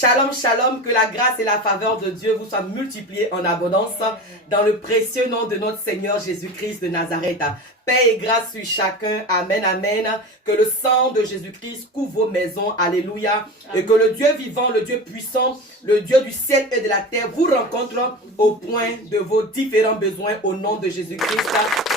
Shalom, shalom, que la grâce et la faveur de Dieu vous soient multipliées en abondance dans le précieux nom de notre Seigneur Jésus-Christ de Nazareth. Paix et grâce sur chacun. Amen, amen. Que le sang de Jésus-Christ couvre vos maisons. Alléluia. Et que le Dieu vivant, le Dieu puissant, le Dieu du ciel et de la terre vous rencontre au point de vos différents besoins au nom de Jésus-Christ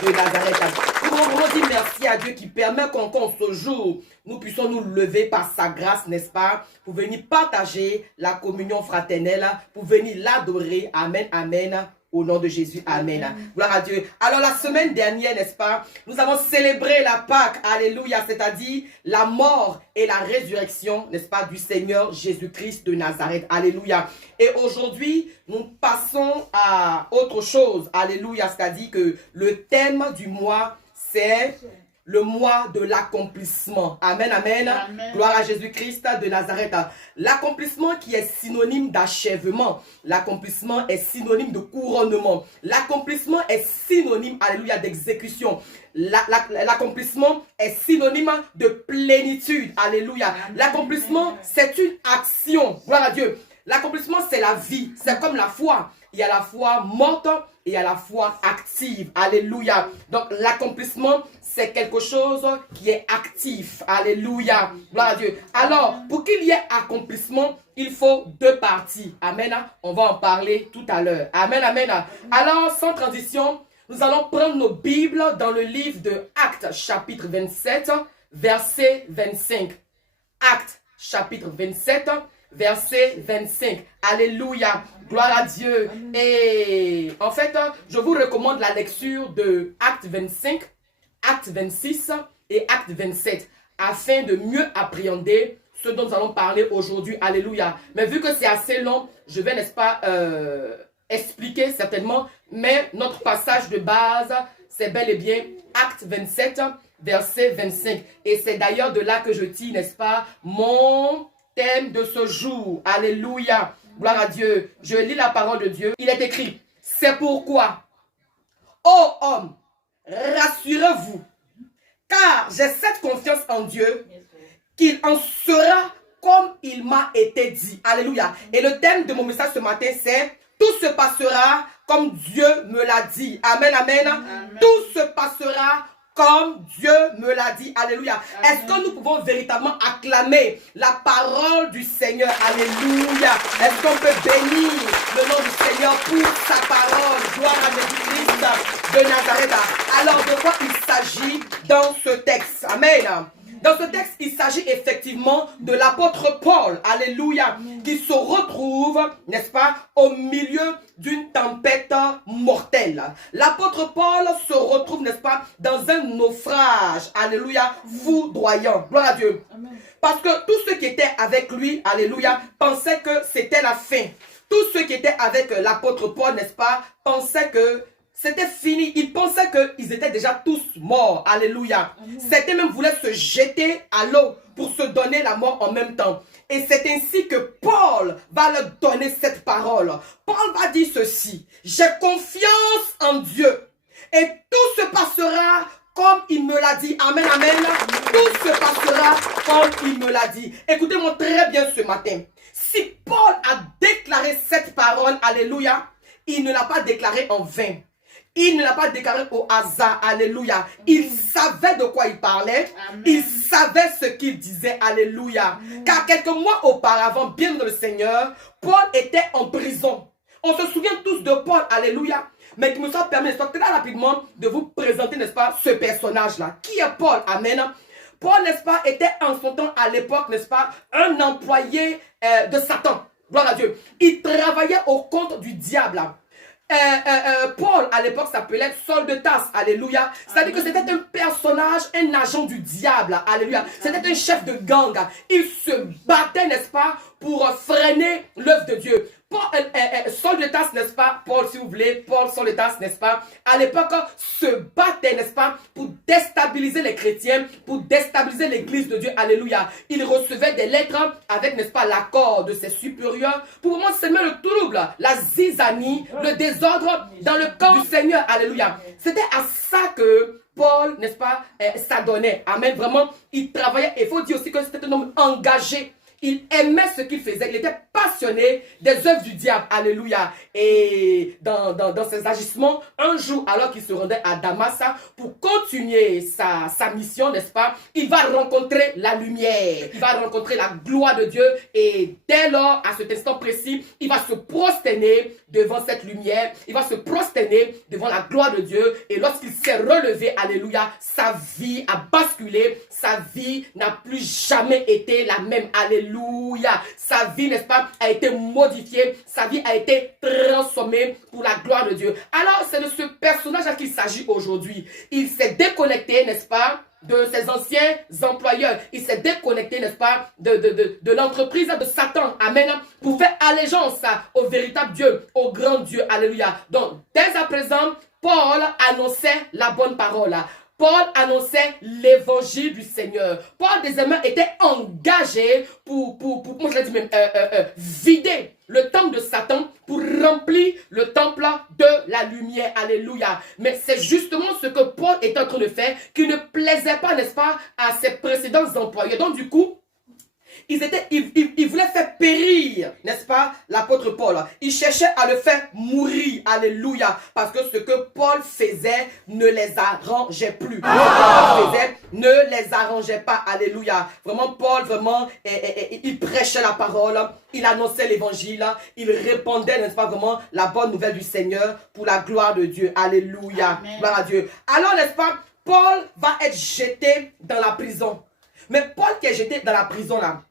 de Nazareth. Nous voulons dire merci à Dieu qui permet qu'en ce jour, nous puissions nous lever par sa grâce, n'est-ce pas, pour venir partager la communion fraternelle, pour venir l'adorer. Amen, amen. Au nom de Jésus, amen. Gloire à Dieu. Alors la semaine dernière, n'est-ce pas, nous avons célébré la Pâque, alléluia, c'est-à-dire la mort et la résurrection, n'est-ce pas, du Seigneur Jésus-Christ de Nazareth, alléluia. Et aujourd'hui, nous passons à autre chose, alléluia, c'est-à-dire que le thème du mois, c'est le mois de l'accomplissement. Amen, amen, amen. Gloire à Jésus-Christ de Nazareth. L'accomplissement qui est synonyme d'achèvement. L'accomplissement est synonyme de couronnement. L'accomplissement est synonyme, alléluia, d'exécution. L'accomplissement est synonyme de plénitude. Alléluia. L'accomplissement, c'est une action. Gloire à Dieu. L'accomplissement, c'est la vie. C'est comme la foi. Il y a la foi morte et il y a la foi active. Alléluia. Donc, l'accomplissement, c'est quelque chose qui est actif. Alléluia. Gloire à Dieu. Alors, pour qu'il y ait accomplissement, il faut deux parties. Amen. On va en parler tout à l'heure. Amen, amen. Alors, sans transition, nous allons prendre nos Bibles dans le livre de Actes, chapitre 27, verset 25. Actes, chapitre 27, verset 25. Alléluia. Gloire à Dieu. Et en fait, je vous recommande la lecture de Actes 25, Actes 26 et Actes 27 afin de mieux appréhender ce dont nous allons parler aujourd'hui. Alléluia. Mais vu que c'est assez long, je vais, n'est-ce pas, expliquer certainement. Mais notre passage de base, c'est bel et bien Actes 27, verset 25. Et c'est d'ailleurs de là que je tire, n'est-ce pas, mon thème de ce jour. Alléluia. Gloire à Dieu. Je lis la parole de Dieu. Il est écrit, c'est pourquoi, ô homme, rassurez-vous, car j'ai cette confiance en Dieu, qu'il en sera comme il m'a été dit. Alléluia. Et le thème de mon message ce matin, c'est tout se passera comme Dieu me l'a dit. Amen, amen. Amen. Tout se passera comme Dieu me l'a dit. Alléluia. Est-ce que nous pouvons véritablement acclamer la parole du Seigneur? Alléluia. Est-ce qu'on peut bénir le nom du Seigneur pour sa parole? Gloire à Jésus-Christ de Nazareth. Alors, de quoi il s'agit dans ce texte? Amen. Dans ce texte, il s'agit effectivement de l'apôtre Paul, alléluia, qui se retrouve, n'est-ce pas, au milieu d'une tempête mortelle. L'apôtre Paul se retrouve, n'est-ce pas, dans un naufrage, alléluia, foudroyant. Gloire à Dieu. Amen. Parce que tous ceux qui étaient avec lui, alléluia, pensaient que c'était la fin. Tous ceux qui étaient avec l'apôtre Paul, n'est-ce pas, pensaient que c'était fini. Ils pensaient qu'ils étaient déjà tous morts. Alléluia. Certains même voulaient se jeter à l'eau pour se donner la mort en même temps. Et c'est ainsi que Paul va leur donner cette parole. Paul va dire ceci. J'ai confiance en Dieu. Et tout se passera comme il me l'a dit. Amen, amen. Tout se passera comme il me l'a dit. Écoutez-moi très bien ce matin. Si Paul a déclaré cette parole, alléluia, il ne l'a pas déclarée en vain. Il ne l'a pas déclaré au hasard, alléluia. Il savait de quoi il parlait. Amen. Il savait ce qu'il disait, alléluia. Amen. Car quelques mois auparavant, bien dans le Seigneur, Paul était en prison. On se souvient tous de Paul, alléluia. Mais qu'il me soit permis, très rapidement, de vous présenter, n'est-ce pas, ce personnage-là. Qui est Paul? Amen. Paul, n'est-ce pas, était en son temps, à l'époque, n'est-ce pas, un employé de Satan. Gloire à Dieu. Il travaillait au compte du diable. Paul, à l'époque, s'appelait Saul de Tarse. Alléluia. C'est-à-dire que c'était un personnage, un agent du diable. Alléluia. C'était un chef de gang. Il se battait, n'est-ce pas, pour freiner l'œuvre de Dieu. Saul de Tarse, n'est-ce pas, Paul, si vous voulez, Paul, Saul de Tarse, n'est-ce pas, à l'époque, se battait, n'est-ce pas, pour déstabiliser les chrétiens, pour déstabiliser l'église de Dieu. Alléluia. Il recevait des lettres avec, n'est-ce pas, l'accord de ses supérieurs pour vraiment semer le trouble, la zizanie, le désordre dans le camp du Seigneur. Alléluia. C'était à ça que Paul, n'est-ce pas, s'adonnait. Amen. Vraiment, il travaillait. Il faut dire aussi que c'était un homme engagé. il aimait ce qu'il faisait. Il était passionné des œuvres du diable. Alléluia. Et dans ses agissements, un jour, alors qu'il se rendait à Damas pour continuer sa mission, n'est-ce pas, il va rencontrer la lumière. Il va rencontrer la gloire de Dieu. Et dès lors, à cet instant précis, il va se prosterner devant cette lumière. Il va se prosterner devant la gloire de Dieu. Et lorsqu'il s'est relevé, alléluia, sa vie a basculé. Sa vie n'a plus jamais été la même. Alléluia. Sa vie, n'est-ce pas, a été modifiée. Sa vie a été transformée pour la gloire de Dieu. Alors, c'est de ce personnage-là qu'il s'agit aujourd'hui. Il s'est déconnecté, n'est-ce pas, de ses anciens employeurs. Il s'est déconnecté, n'est-ce pas, de l'entreprise de Satan. Amen. Pour faire allégeance au véritable Dieu, au grand Dieu. Alléluia. Donc, dès à présent, Paul annonçait la bonne parole. Paul annonçait l'évangile du Seigneur. Paul, désormais, était engagé pour moi je l'ai dit même, vider le temple de Satan pour remplir le temple de la lumière. Alléluia. Mais c'est justement ce que Paul est en train de faire qui ne plaisait pas, n'est-ce pas, à ses précédents employés. Donc, du coup, il voulait faire périr, n'est-ce pas, l'apôtre Paul. Il cherchait à le faire mourir. Alléluia. Parce que ce que Paul faisait ne les arrangeait plus. Ce que Paul faisait ne les arrangeait pas. Alléluia. Vraiment, Paul, vraiment, il prêchait la parole. Il annonçait l'évangile. Il répandait, n'est-ce pas, vraiment, la bonne nouvelle du Seigneur pour la gloire de Dieu. Alléluia. Amen. Gloire à Dieu. Alors, n'est-ce pas, Paul va être jeté dans la prison. Mais Paul qui est jeté dans la prison là,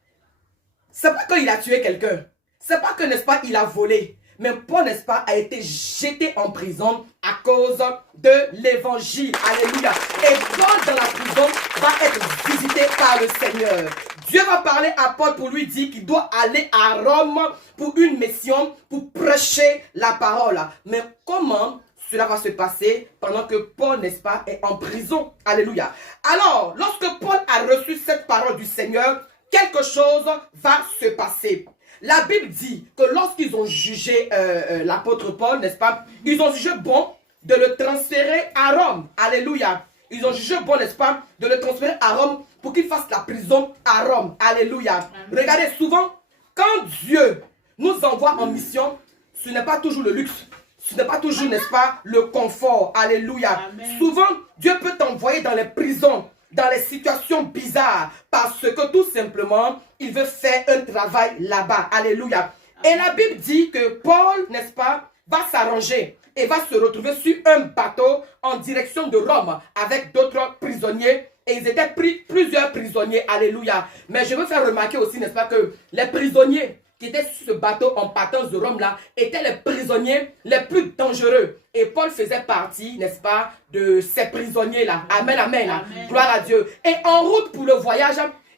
c'est pas qu'il a tué quelqu'un. C'est pas que, n'est-ce pas, il a volé. Mais Paul, n'est-ce pas, a été jeté en prison à cause de l'évangile. Alléluia. Et Paul dans la prison va être visité par le Seigneur. Dieu va parler à Paul pour lui dire qu'il doit aller à Rome pour une mission, pour prêcher la parole. Mais comment cela va se passer pendant que Paul, n'est-ce pas, est en prison? Alléluia. Alors, lorsque Paul a reçu cette parole du Seigneur, quelque chose va se passer. La Bible dit que lorsqu'ils ont jugé l'apôtre Paul, n'est-ce pas, ils ont jugé bon de le transférer à Rome. Alléluia. Ils ont jugé bon, n'est-ce pas, de le transférer à Rome pour qu'il fasse la prison à Rome. Alléluia. Amen. Regardez, souvent, quand Dieu nous envoie en mission, ce n'est pas toujours le luxe. Ce n'est pas toujours, n'est-ce pas, le confort. Alléluia. Amen. Souvent, Dieu peut t'envoyer dans les prisons, dans les situations bizarres, parce que tout simplement, il veut faire un travail là-bas. Alléluia. Et la Bible dit que Paul, n'est-ce pas, va s'arranger et va se retrouver sur un bateau en direction de Rome avec d'autres prisonniers. Et ils étaient plusieurs prisonniers. Alléluia. Mais je veux faire remarquer aussi, n'est-ce pas, que les prisonniers qui étaient sur ce bateau en partance de Rome là, étaient les prisonniers les plus dangereux. Et Paul faisait partie, n'est-ce pas, de ces prisonniers là. Amen, amen, amen. Gloire à Dieu. Et en route pour le voyage,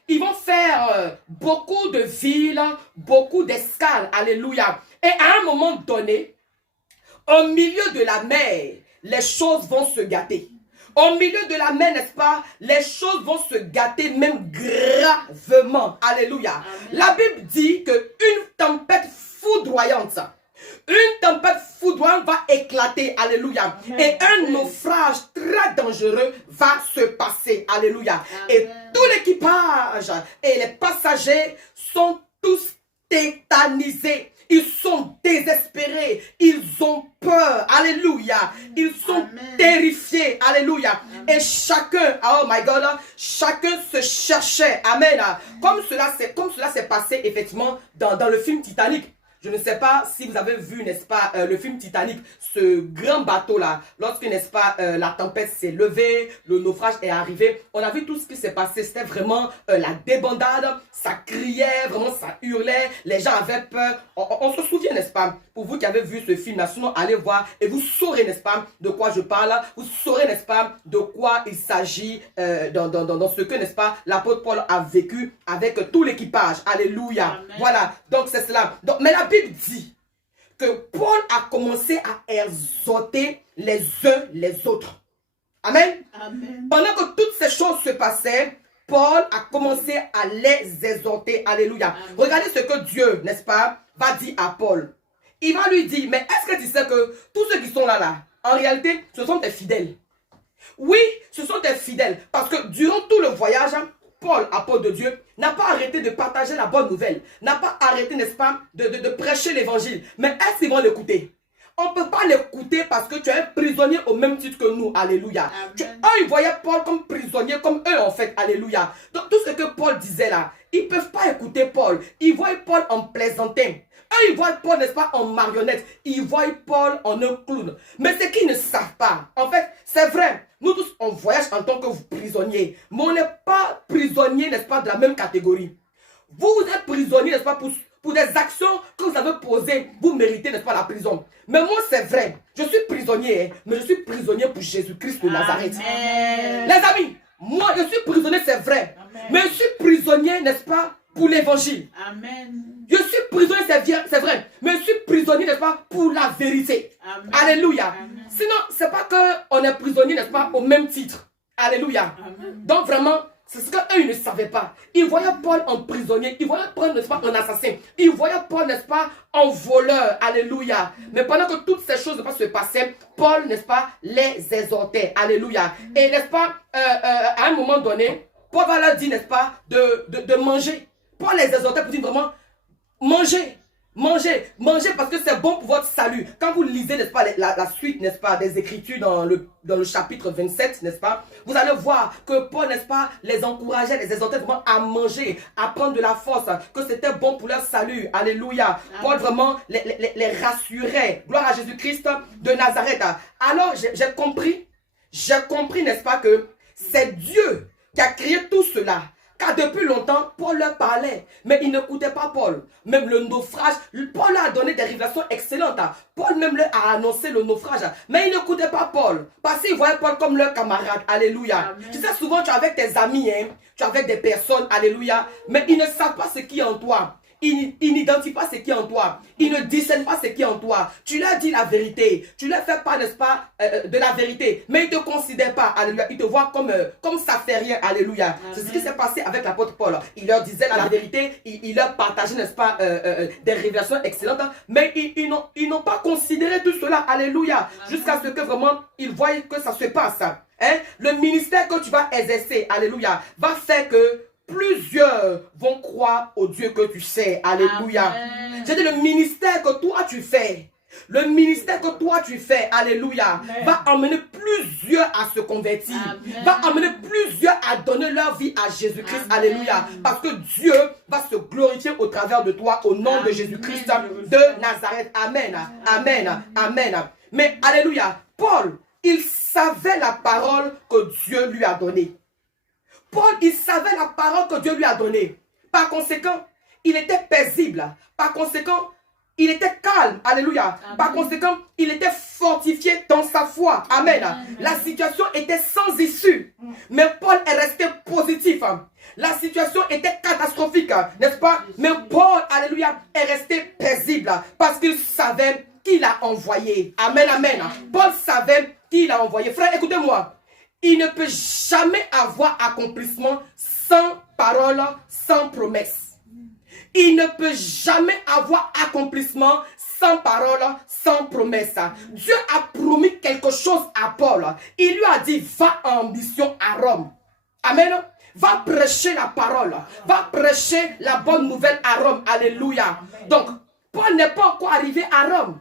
ils vont faire beaucoup de villes, beaucoup d'escales. Alléluia. Et à un moment donné, au milieu de la mer, les choses vont se gâter. Au milieu de la mer, n'est-ce pas, les choses vont se gâter même gravement. Alléluia. Amen. La Bible dit qu'une tempête foudroyante va éclater. Alléluia. Amen. Et un naufrage très dangereux va se passer. Alléluia. Amen. Et tout l'équipage et les passagers sont tous tétanisés. Ils sont désespérés. Ils ont peur. Alléluia. Ils sont Amen. Terrifiés. Alléluia. Amen. Et chacun, oh my God, chacun se cherchait. Amen. Comme cela s'est passé effectivement dans le film Titanic. Je ne sais pas si vous avez vu, n'est-ce pas, le film Titanic, ce grand bateau-là, lorsque, n'est-ce pas, la tempête s'est levée, le naufrage est arrivé, on a vu tout ce qui s'est passé, c'était vraiment la débandade, ça criait, vraiment ça hurlait, les gens avaient peur, on se souvient, n'est-ce pas, pour vous qui avez vu ce film-là, sinon allez voir et vous saurez, n'est-ce pas, de quoi je parle, vous saurez, n'est-ce pas, de quoi il s'agit dans ce que, n'est-ce pas, l'apôtre Paul a vécu avec tout l'équipage, alléluia, Amen. Voilà, donc c'est cela, donc, mais la Bible dit que Paul a commencé à exhorter les uns les autres. Amen. Amen. Pendant que toutes ces choses se passaient, Paul a commencé à les exhorter. Alléluia. Amen. Regardez ce que Dieu, n'est-ce pas, va dire à Paul. Il va lui dire, mais est-ce que tu sais que tous ceux qui sont là, en réalité, ce sont tes fidèles. Oui, ce sont tes fidèles. Parce que durant tout le voyage, Paul, apôtre de Dieu, n'a pas arrêté de partager la bonne nouvelle, n'a pas arrêté, n'est-ce pas, de prêcher l'évangile. Mais est-ce qu'ils vont l'écouter? On ne peut pas l'écouter parce que tu es un prisonnier au même titre que nous. Alléluia. Eux, ils voyaient Paul comme prisonnier, comme eux en fait. Alléluia. Donc tout ce que Paul disait là, ils ne peuvent pas écouter Paul. Ils voient Paul en plaisantin. Eux, ils voient Paul, n'est-ce pas, en marionnette. Ils voient Paul en un clown. Mais ce qu'ils ne savent pas, en fait, c'est vrai. Nous tous, on voyage en tant que prisonniers. Mais on n'est pas prisonniers, n'est-ce pas, de la même catégorie. Vous êtes prisonniers, n'est-ce pas, pour des actions que vous avez posées, vous méritez, n'est-ce pas, la prison. Mais moi, c'est vrai. Je suis prisonnier, hein, mais je suis prisonnier pour Jésus-Christ de Nazareth. Amen. Les amis, moi, je suis prisonnier, c'est vrai. Amen. Mais je suis prisonnier, n'est-ce pas, pour l'évangile. Amen. Je suis prisonnier, c'est vrai. Mais je suis prisonnier, n'est-ce pas, pour la vérité. Amen. Alléluia. Amen. Sinon, c'est pas qu'on est prisonnier, n'est-ce pas, au même titre. Alléluia. Amen. Donc vraiment, c'est ce qu'eux, ils ne savaient pas. Ils voyaient Paul en prisonnier. Ils voyaient Paul, n'est-ce pas, en assassin. Ils voyaient Paul, n'est-ce pas, en voleur. Alléluia. Mais pendant que toutes ces choses, n'est-ce pas, se passaient, Paul, n'est-ce pas, les exhortait. Alléluia. Et n'est-ce pas, à un moment donné, Paul va leur dire, n'est-ce pas, de manger. Paul les exhortait pour dire vraiment, mangez. Mangez, mangez parce que c'est bon pour votre salut. Quand vous lisez, n'est-ce pas, la suite, n'est-ce pas, des Écritures dans le chapitre 27, n'est-ce pas, vous allez voir que Paul, n'est-ce pas, les encourageait, les exhortait vraiment à manger, à prendre de la force, que c'était bon pour leur salut. Alléluia. Paul vraiment les rassurait. Gloire à Jésus-Christ de Nazareth. Alors, j'ai compris, n'est-ce pas, que c'est Dieu qui a créé tout cela. Car depuis longtemps, Paul leur parlait, mais il n'écoutait pas Paul. Même le naufrage, Paul leur a donné des révélations excellentes. Paul même leur a annoncé le naufrage, mais il n'écoutait pas Paul. Parce qu'il voyait Paul comme leur camarade. Alléluia. Amen. Tu sais, souvent tu es avec tes amis, hein, tu es avec des personnes, alléluia, mais ils ne savent pas ce qui est en toi. Ils n'identifient pas ce qui est en toi. Ils ne discernent pas ce qui est en toi. Tu leur dis la vérité. Tu leur fais pas, n'est-ce pas, de la vérité. Mais ils ne te considèrent pas. Alléluia. Ils te voient comme ça fait rien. Alléluia. C'est ce qui s'est passé avec l'apôtre Paul. Il leur disait la vérité. Il leur partageait, n'est-ce pas, des révélations excellentes. Mais ils n'ont pas considéré tout cela. Alléluia. Jusqu'à ce que vraiment, ils voient que ça se passe. Hein? Le ministère que tu vas exercer, alléluia, va faire que plusieurs vont croire au Dieu que tu sais. Alléluia. J'ai dit le ministère que toi tu fais. Le ministère que toi tu fais, alléluia, va emmener plusieurs à se convertir. Amen. Va emmener plusieurs à donner leur vie à Jésus-Christ. Alléluia. Parce que Dieu va se glorifier au travers de toi au nom de Jésus-Christ de Nazareth. Amen. Amen. Amen. Mais alléluia. Paul, il savait la parole que Dieu lui a donnée. Paul, il savait la parole que Dieu lui a donnée. Par conséquent, il était paisible. Par conséquent, il était calme. Alléluia. Amen. Par conséquent, il était fortifié dans sa foi. Amen. Amen. La situation était sans issue. Mais Paul est resté positif. La situation était catastrophique, n'est-ce pas? Mais Paul, alléluia, est resté paisible. Parce qu'il savait qui l'a envoyé. Amen, amen. Paul savait qui l'a envoyé. Frère, écoutez-moi. Il ne peut jamais avoir accomplissement sans parole, sans promesse. Il ne peut jamais avoir accomplissement sans parole, sans promesse. Dieu a promis quelque chose à Paul. Il lui a dit, va en mission à Rome. Amen. Va prêcher la parole. Va prêcher la bonne nouvelle à Rome. Alléluia. Donc, Paul n'est pas encore arrivé à Rome.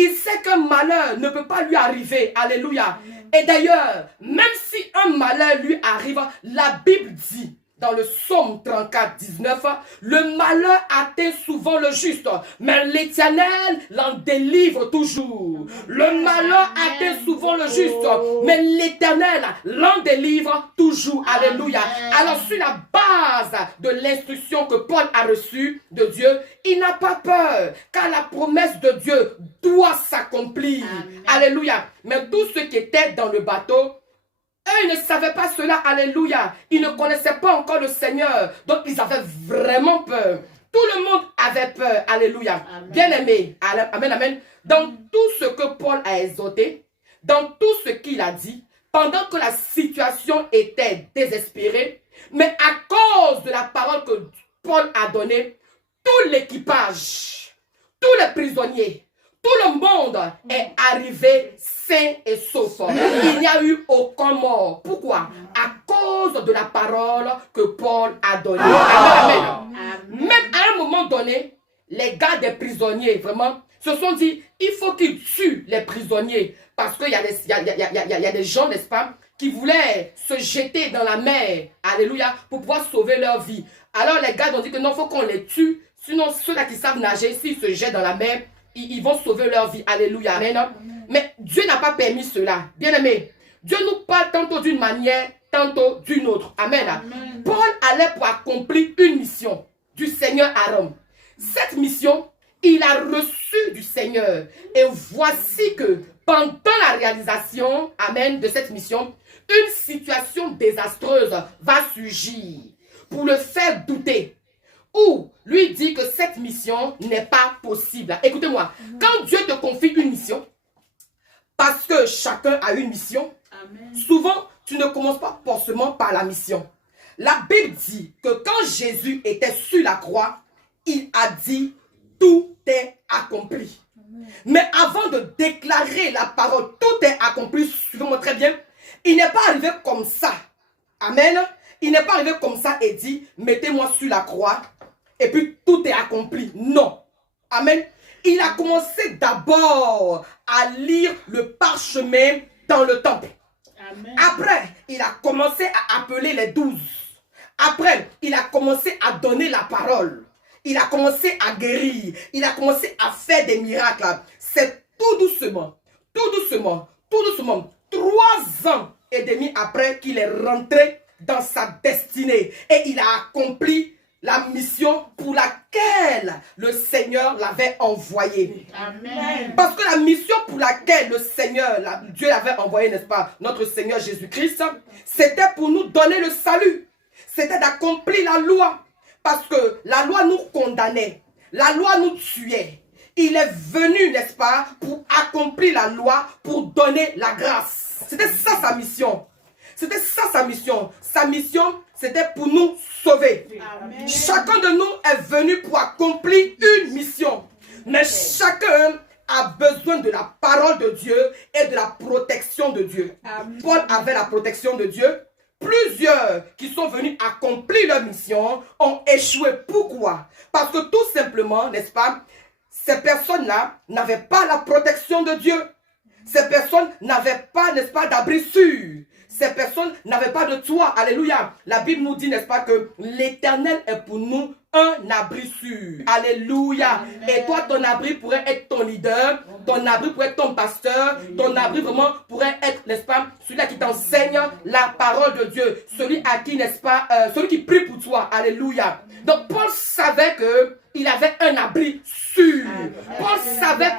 Il sait qu'un malheur ne peut pas lui arriver. Alléluia. Et d'ailleurs, même si un malheur lui arrive, la Bible dit dans le psaume 34, 19, le malheur atteint souvent le juste, mais l'Éternel l'en délivre toujours. Le malheur atteint souvent le juste, mais l'Éternel l'en délivre toujours. Alléluia. Alors sur la base de l'instruction que Paul a reçue de Dieu, il n'a pas peur, car la promesse de Dieu doit s'accomplir. Alléluia. Mais tous ceux qui étaient dans le bateau, eux, ils ne savaient pas cela, alléluia. Ils ne connaissaient pas encore le Seigneur. Donc, ils avaient vraiment peur. Tout le monde avait peur, alléluia. Bien-aimé, amen, amen. Dans tout ce que Paul a exhorté, dans tout ce qu'il a dit, pendant que la situation était désespérée, mais à cause de la parole que Paul a donnée, tout l'équipage, tous les prisonniers, tout le monde est arrivé sain et sauf. Il n'y a eu aucun mort. Pourquoi? À cause de la parole que Paul a donnée. Amen. Même à un moment donné, les gars des prisonniers, vraiment, se sont dit, il faut qu'ils tuent les prisonniers. Parce qu'il y a des gens, n'est-ce pas, qui voulaient se jeter dans la mer, alléluia, pour pouvoir sauver leur vie. Alors les gars ont dit que non, il faut qu'on les tue. Sinon, ceux-là qui savent nager, s'ils se jettent dans la mer, ils vont sauver leur vie. Alléluia. Amen. Mais Dieu n'a pas permis cela. Bien-aimé, Dieu nous parle tantôt d'une manière, tantôt d'une autre. Amen. Amen. Paul allait pour accomplir une mission du Seigneur à Rome. Cette mission, il a reçu du Seigneur. Et voici que pendant la réalisation, amen, de cette mission, une situation désastreuse va surgir pour le faire douter. Ou lui dit que cette mission n'est pas possible. Écoutez-moi, quand Dieu te confie une mission, parce que chacun a une mission, souvent tu ne commences pas forcément par la mission. La Bible dit que quand Jésus était sur la croix, il a dit tout est accompli. Mais avant de déclarer la parole, tout est accompli, suivez-moi très bien, il n'est pas arrivé comme ça. Amen. Il n'est pas arrivé comme ça et dit, mettez-moi sur la croix et puis tout est accompli. Non. Amen. Il a commencé d'abord à lire le parchemin dans le temple. Amen. Après, il a commencé à appeler les 12. Après, il a commencé à donner la parole. Il a commencé à guérir. Il a commencé à faire des miracles. C'est tout doucement, 3 ans et demi après qu'il est rentré dans sa destinée. Et il a accompli la mission pour laquelle le Seigneur l'avait envoyé. Amen. Parce que la mission pour laquelle le Seigneur, Dieu l'avait envoyé, n'est-ce pas, notre Seigneur Jésus-Christ, c'était pour nous donner le salut. C'était d'accomplir la loi. Parce que la loi nous condamnait. La loi nous tuait. Il est venu, n'est-ce pas, pour accomplir la loi, pour donner la grâce. C'était ça sa mission. C'était ça sa mission. Sa mission, c'était pour nous sauver. Amen. Chacun de nous est venu pour accomplir une mission. Mais chacun a besoin de la parole de Dieu et de la protection de Dieu. Amen. Paul avait la protection de Dieu. Plusieurs qui sont venus accomplir leur mission ont échoué. Pourquoi? Parce que tout simplement, n'est-ce pas, ces personnes-là n'avaient pas la protection de Dieu. Ces personnes n'avaient pas, n'est-ce pas, d'abri sûr. Ces personnes n'avaient pas de toit. Alléluia. La Bible nous dit, n'est-ce pas, que l'Éternel est pour nous un abri sûr. Alléluia. Amen. Et toi, ton abri pourrait être ton leader. Ton abri pourrait être ton pasteur. Ton abri vraiment pourrait être, n'est-ce pas, celui-là qui t'enseigne la parole de Dieu. Celui à qui, n'est-ce pas, celui qui prie pour toi. Alléluia. Donc, Paul savait qu'il avait un abri sûr. Paul savait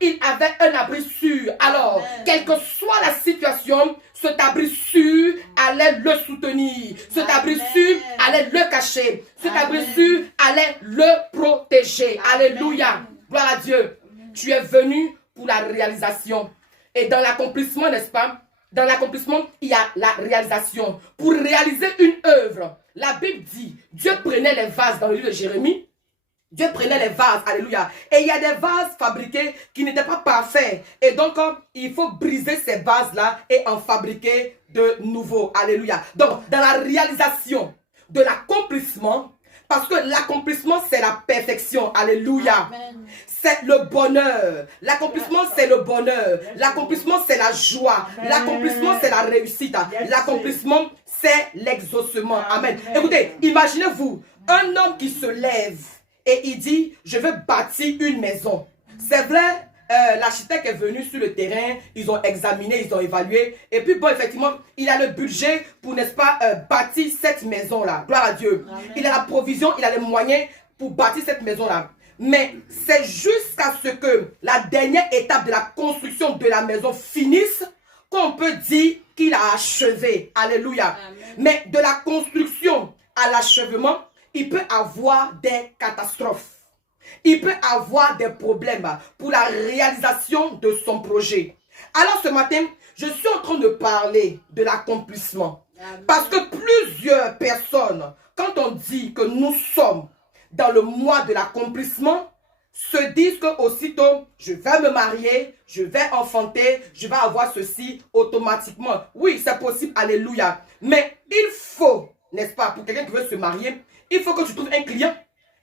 qu'il avait un abri sûr. Alors, quelle que soit la situation, cet abri sûr allait le soutenir. Cet abri sûr allait le cacher. Cet abri sûr allait le protéger. Alléluia. Gloire à Dieu. Tu es venu pour la réalisation. Et dans l'accomplissement, n'est-ce pas? Dans l'accomplissement, il y a la réalisation. Pour réaliser une œuvre, la Bible dit, Dieu prenait les vases dans le livre de Jérémie. Dieu prenait les vases, alléluia. Et il y a des vases fabriqués qui n'étaient pas parfaits. Et donc, il faut briser ces vases-là et en fabriquer de nouveaux, alléluia. Donc, dans la réalisation de l'accomplissement, parce que l'accomplissement, c'est la perfection, alléluia. C'est le bonheur. L'accomplissement, c'est le bonheur. L'accomplissement, c'est la joie. L'accomplissement, c'est la réussite. L'accomplissement, c'est l'exaucement. Amen. Écoutez, imaginez-vous, un homme qui se lève et il dit, je veux bâtir une maison. C'est vrai, l'architecte est venu sur le terrain, ils ont examiné, ils ont évalué. Et puis bon, effectivement, il a le budget pour, n'est-ce pas, bâtir cette maison-là. Gloire à Dieu. Amen. Il a la provision, il a les moyens pour bâtir cette maison-là. Mais c'est jusqu'à ce que la dernière étape de la construction de la maison finisse qu'on peut dire qu'il a achevé. Alléluia. Amen. Mais de la construction à l'achèvement, il peut avoir des catastrophes. Il peut avoir des problèmes pour la réalisation de son projet. Alors ce matin, je suis en train de parler de l'accomplissement. Parce que plusieurs personnes, quand on dit que nous sommes dans le mois de l'accomplissement, se disent que aussitôt, je vais me marier, je vais enfanter, je vais avoir ceci automatiquement. Oui, c'est possible, alléluia. Mais il faut, n'est-ce pas, pour quelqu'un qui veut se marier, il faut que tu trouves un client.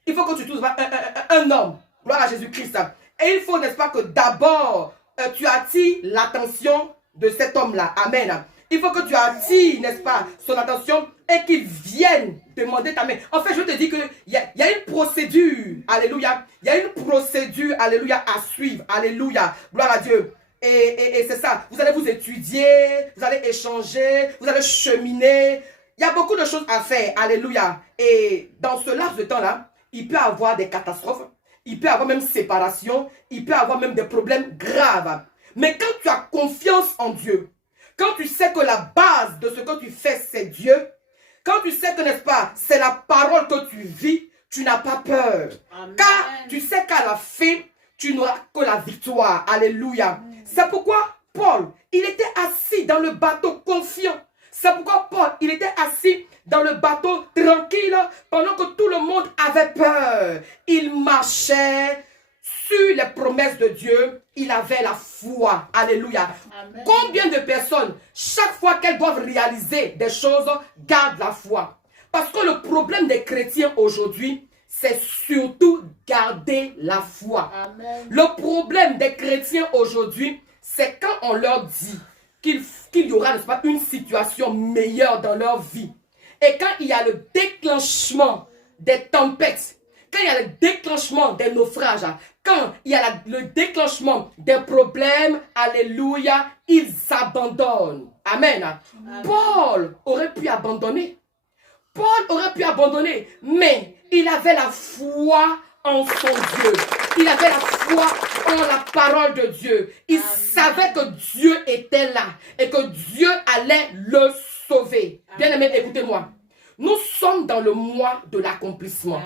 Il faut que tu trouves un homme. Gloire à Jésus-Christ. Et il faut, n'est-ce pas, que d'abord, tu attires l'attention de cet homme-là. Amen. Il faut que tu attires, n'est-ce pas, son attention et qu'il vienne demander ta main. En fait, je te dis qu'il y a une procédure. Alléluia. Il y a une procédure, alléluia, à suivre. Alléluia. Gloire à Dieu. Et c'est ça. Vous allez vous étudier, vous allez échanger, vous allez cheminer. Il y a beaucoup de choses à faire. Alléluia. Et dans ce laps de temps-là, il peut y avoir des catastrophes. Il peut y avoir même séparation. Il peut y avoir même des problèmes graves. Mais quand tu as confiance en Dieu, quand tu sais que la base de ce que tu fais, c'est Dieu, quand tu sais que, n'est-ce pas, c'est la parole que tu vis, tu n'as pas peur. Amen. Car tu sais qu'à la fin, tu n'auras que la victoire. Alléluia. C'est pourquoi Paul, il était assis dans le bateau confiant. C'est pourquoi Paul, il était assis dans le bateau tranquille pendant que tout le monde avait peur. Il marchait sur les promesses de Dieu. Il avait la foi. Alléluia. Amen. Combien de personnes, chaque fois qu'elles doivent réaliser des choses, gardent la foi? Parce que le problème des chrétiens aujourd'hui, c'est surtout garder la foi. Amen. Le problème des chrétiens aujourd'hui, c'est quand on leur dit qu'il y aura, n'est-ce pas, une situation meilleure dans leur vie. Et quand il y a le déclenchement des tempêtes, quand il y a le déclenchement des naufrages, quand il y a le déclenchement des problèmes, alléluia, ils abandonnent. Amen. Amen. Paul aurait pu abandonner. Paul aurait pu abandonner, mais il avait la foi en son Dieu. Il avait la foi en la parole de Dieu. Il savait que Dieu était là et que Dieu allait le sauver. Bien-aimés, écoutez-moi. Nous sommes dans le mois de l'accomplissement.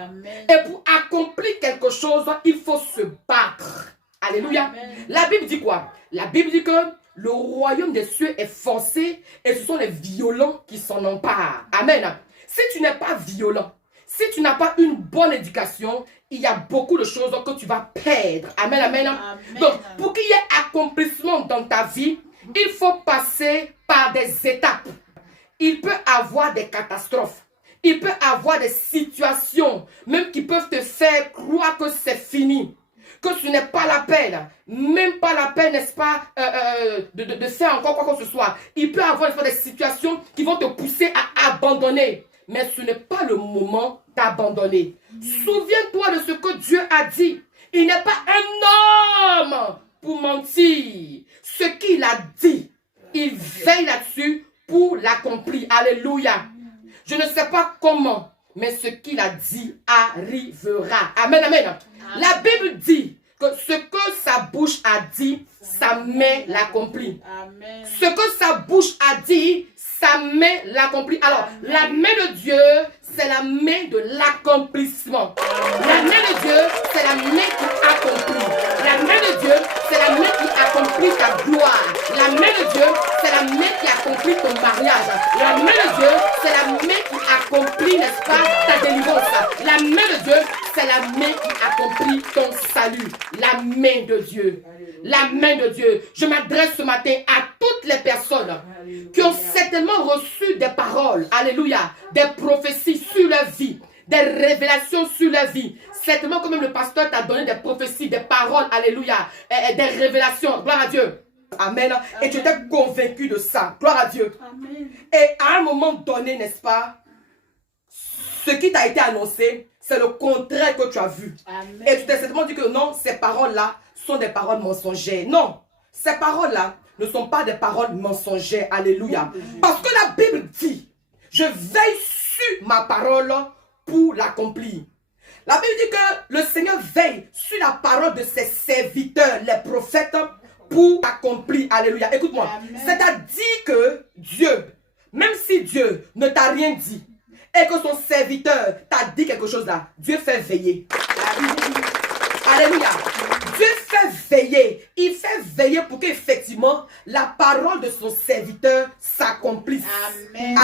Et pour accomplir quelque chose, il faut se battre. Alléluia. Amen. La Bible dit quoi? La Bible dit que le royaume des cieux est forcé et ce sont les violents qui s'en emparent. Amen. Si tu n'es pas violent, si tu n'as pas une bonne éducation, il y a beaucoup de choses que tu vas perdre. Amen, amen. Amen. Donc, pour qu'il y ait accomplissement dans ta vie, il faut passer par des étapes. Il peut avoir des catastrophes. Il peut avoir des situations, même qui peuvent te faire croire que c'est fini. Que ce n'est pas la peine. Même pas la peine, n'est-ce pas, de faire encore quoi que ce soit. Il peut avoir, n'est-ce pas, des situations qui vont te pousser à abandonner. Mais ce n'est pas le moment d'abandonner. Souviens-toi de ce que Dieu a dit. Il n'est pas un homme pour mentir. Ce qu'il a dit, il veille là-dessus pour l'accomplir. Alléluia. Je ne sais pas comment, mais ce qu'il a dit arrivera. Amen, amen. La Bible dit que ce que sa bouche a dit, sa main l'accomplit. Ce que sa bouche a dit, sa main l'accomplit. Alors, la main de Dieu, c'est la main de l'accomplissement. La main de Dieu, c'est la main qui accomplit. La main de Dieu, c'est la main qui accomplit ta gloire. La main de Dieu, c'est la main qui accomplit ton mariage. La main de Dieu, c'est la main qui accomplit, n'est-ce pas, ta délivrance. La main de Dieu, c'est la main qui accomplit ton salut. La main de Dieu. La main de Dieu. Je m'adresse ce matin à toutes les personnes qui ont certainement reçu des paroles, alléluia, des prophéties sur leur vie, des révélations sur leur vie. Certainement que même le pasteur t'a donné des prophéties, des paroles, alléluia, et des révélations, gloire à Dieu. Amen. Amen. Et tu étais convaincu de ça, gloire à Dieu. Amen. Et à un moment donné, n'est-ce pas, ce qui t'a été annoncé, c'est le contraire que tu as vu. Amen. Et tu t'es certainement dit que non, ces paroles-là sont des paroles mensongères. Non, ces paroles-là ne sont pas des paroles mensongères. Alléluia. Parce que la Bible dit, je veille sur ma parole pour l'accomplir. La Bible dit que le Seigneur veille sur la parole de ses serviteurs, les prophètes, pour accomplir. Alléluia. Écoute-moi. C'est-à-dire que Dieu, même si Dieu ne t'a rien dit, et que son serviteur t'a dit quelque chose là, Dieu fait veiller. Alléluia. Dieu fait veiller. Il fait veiller pour qu'effectivement la parole de son serviteur s'accomplisse. Amen.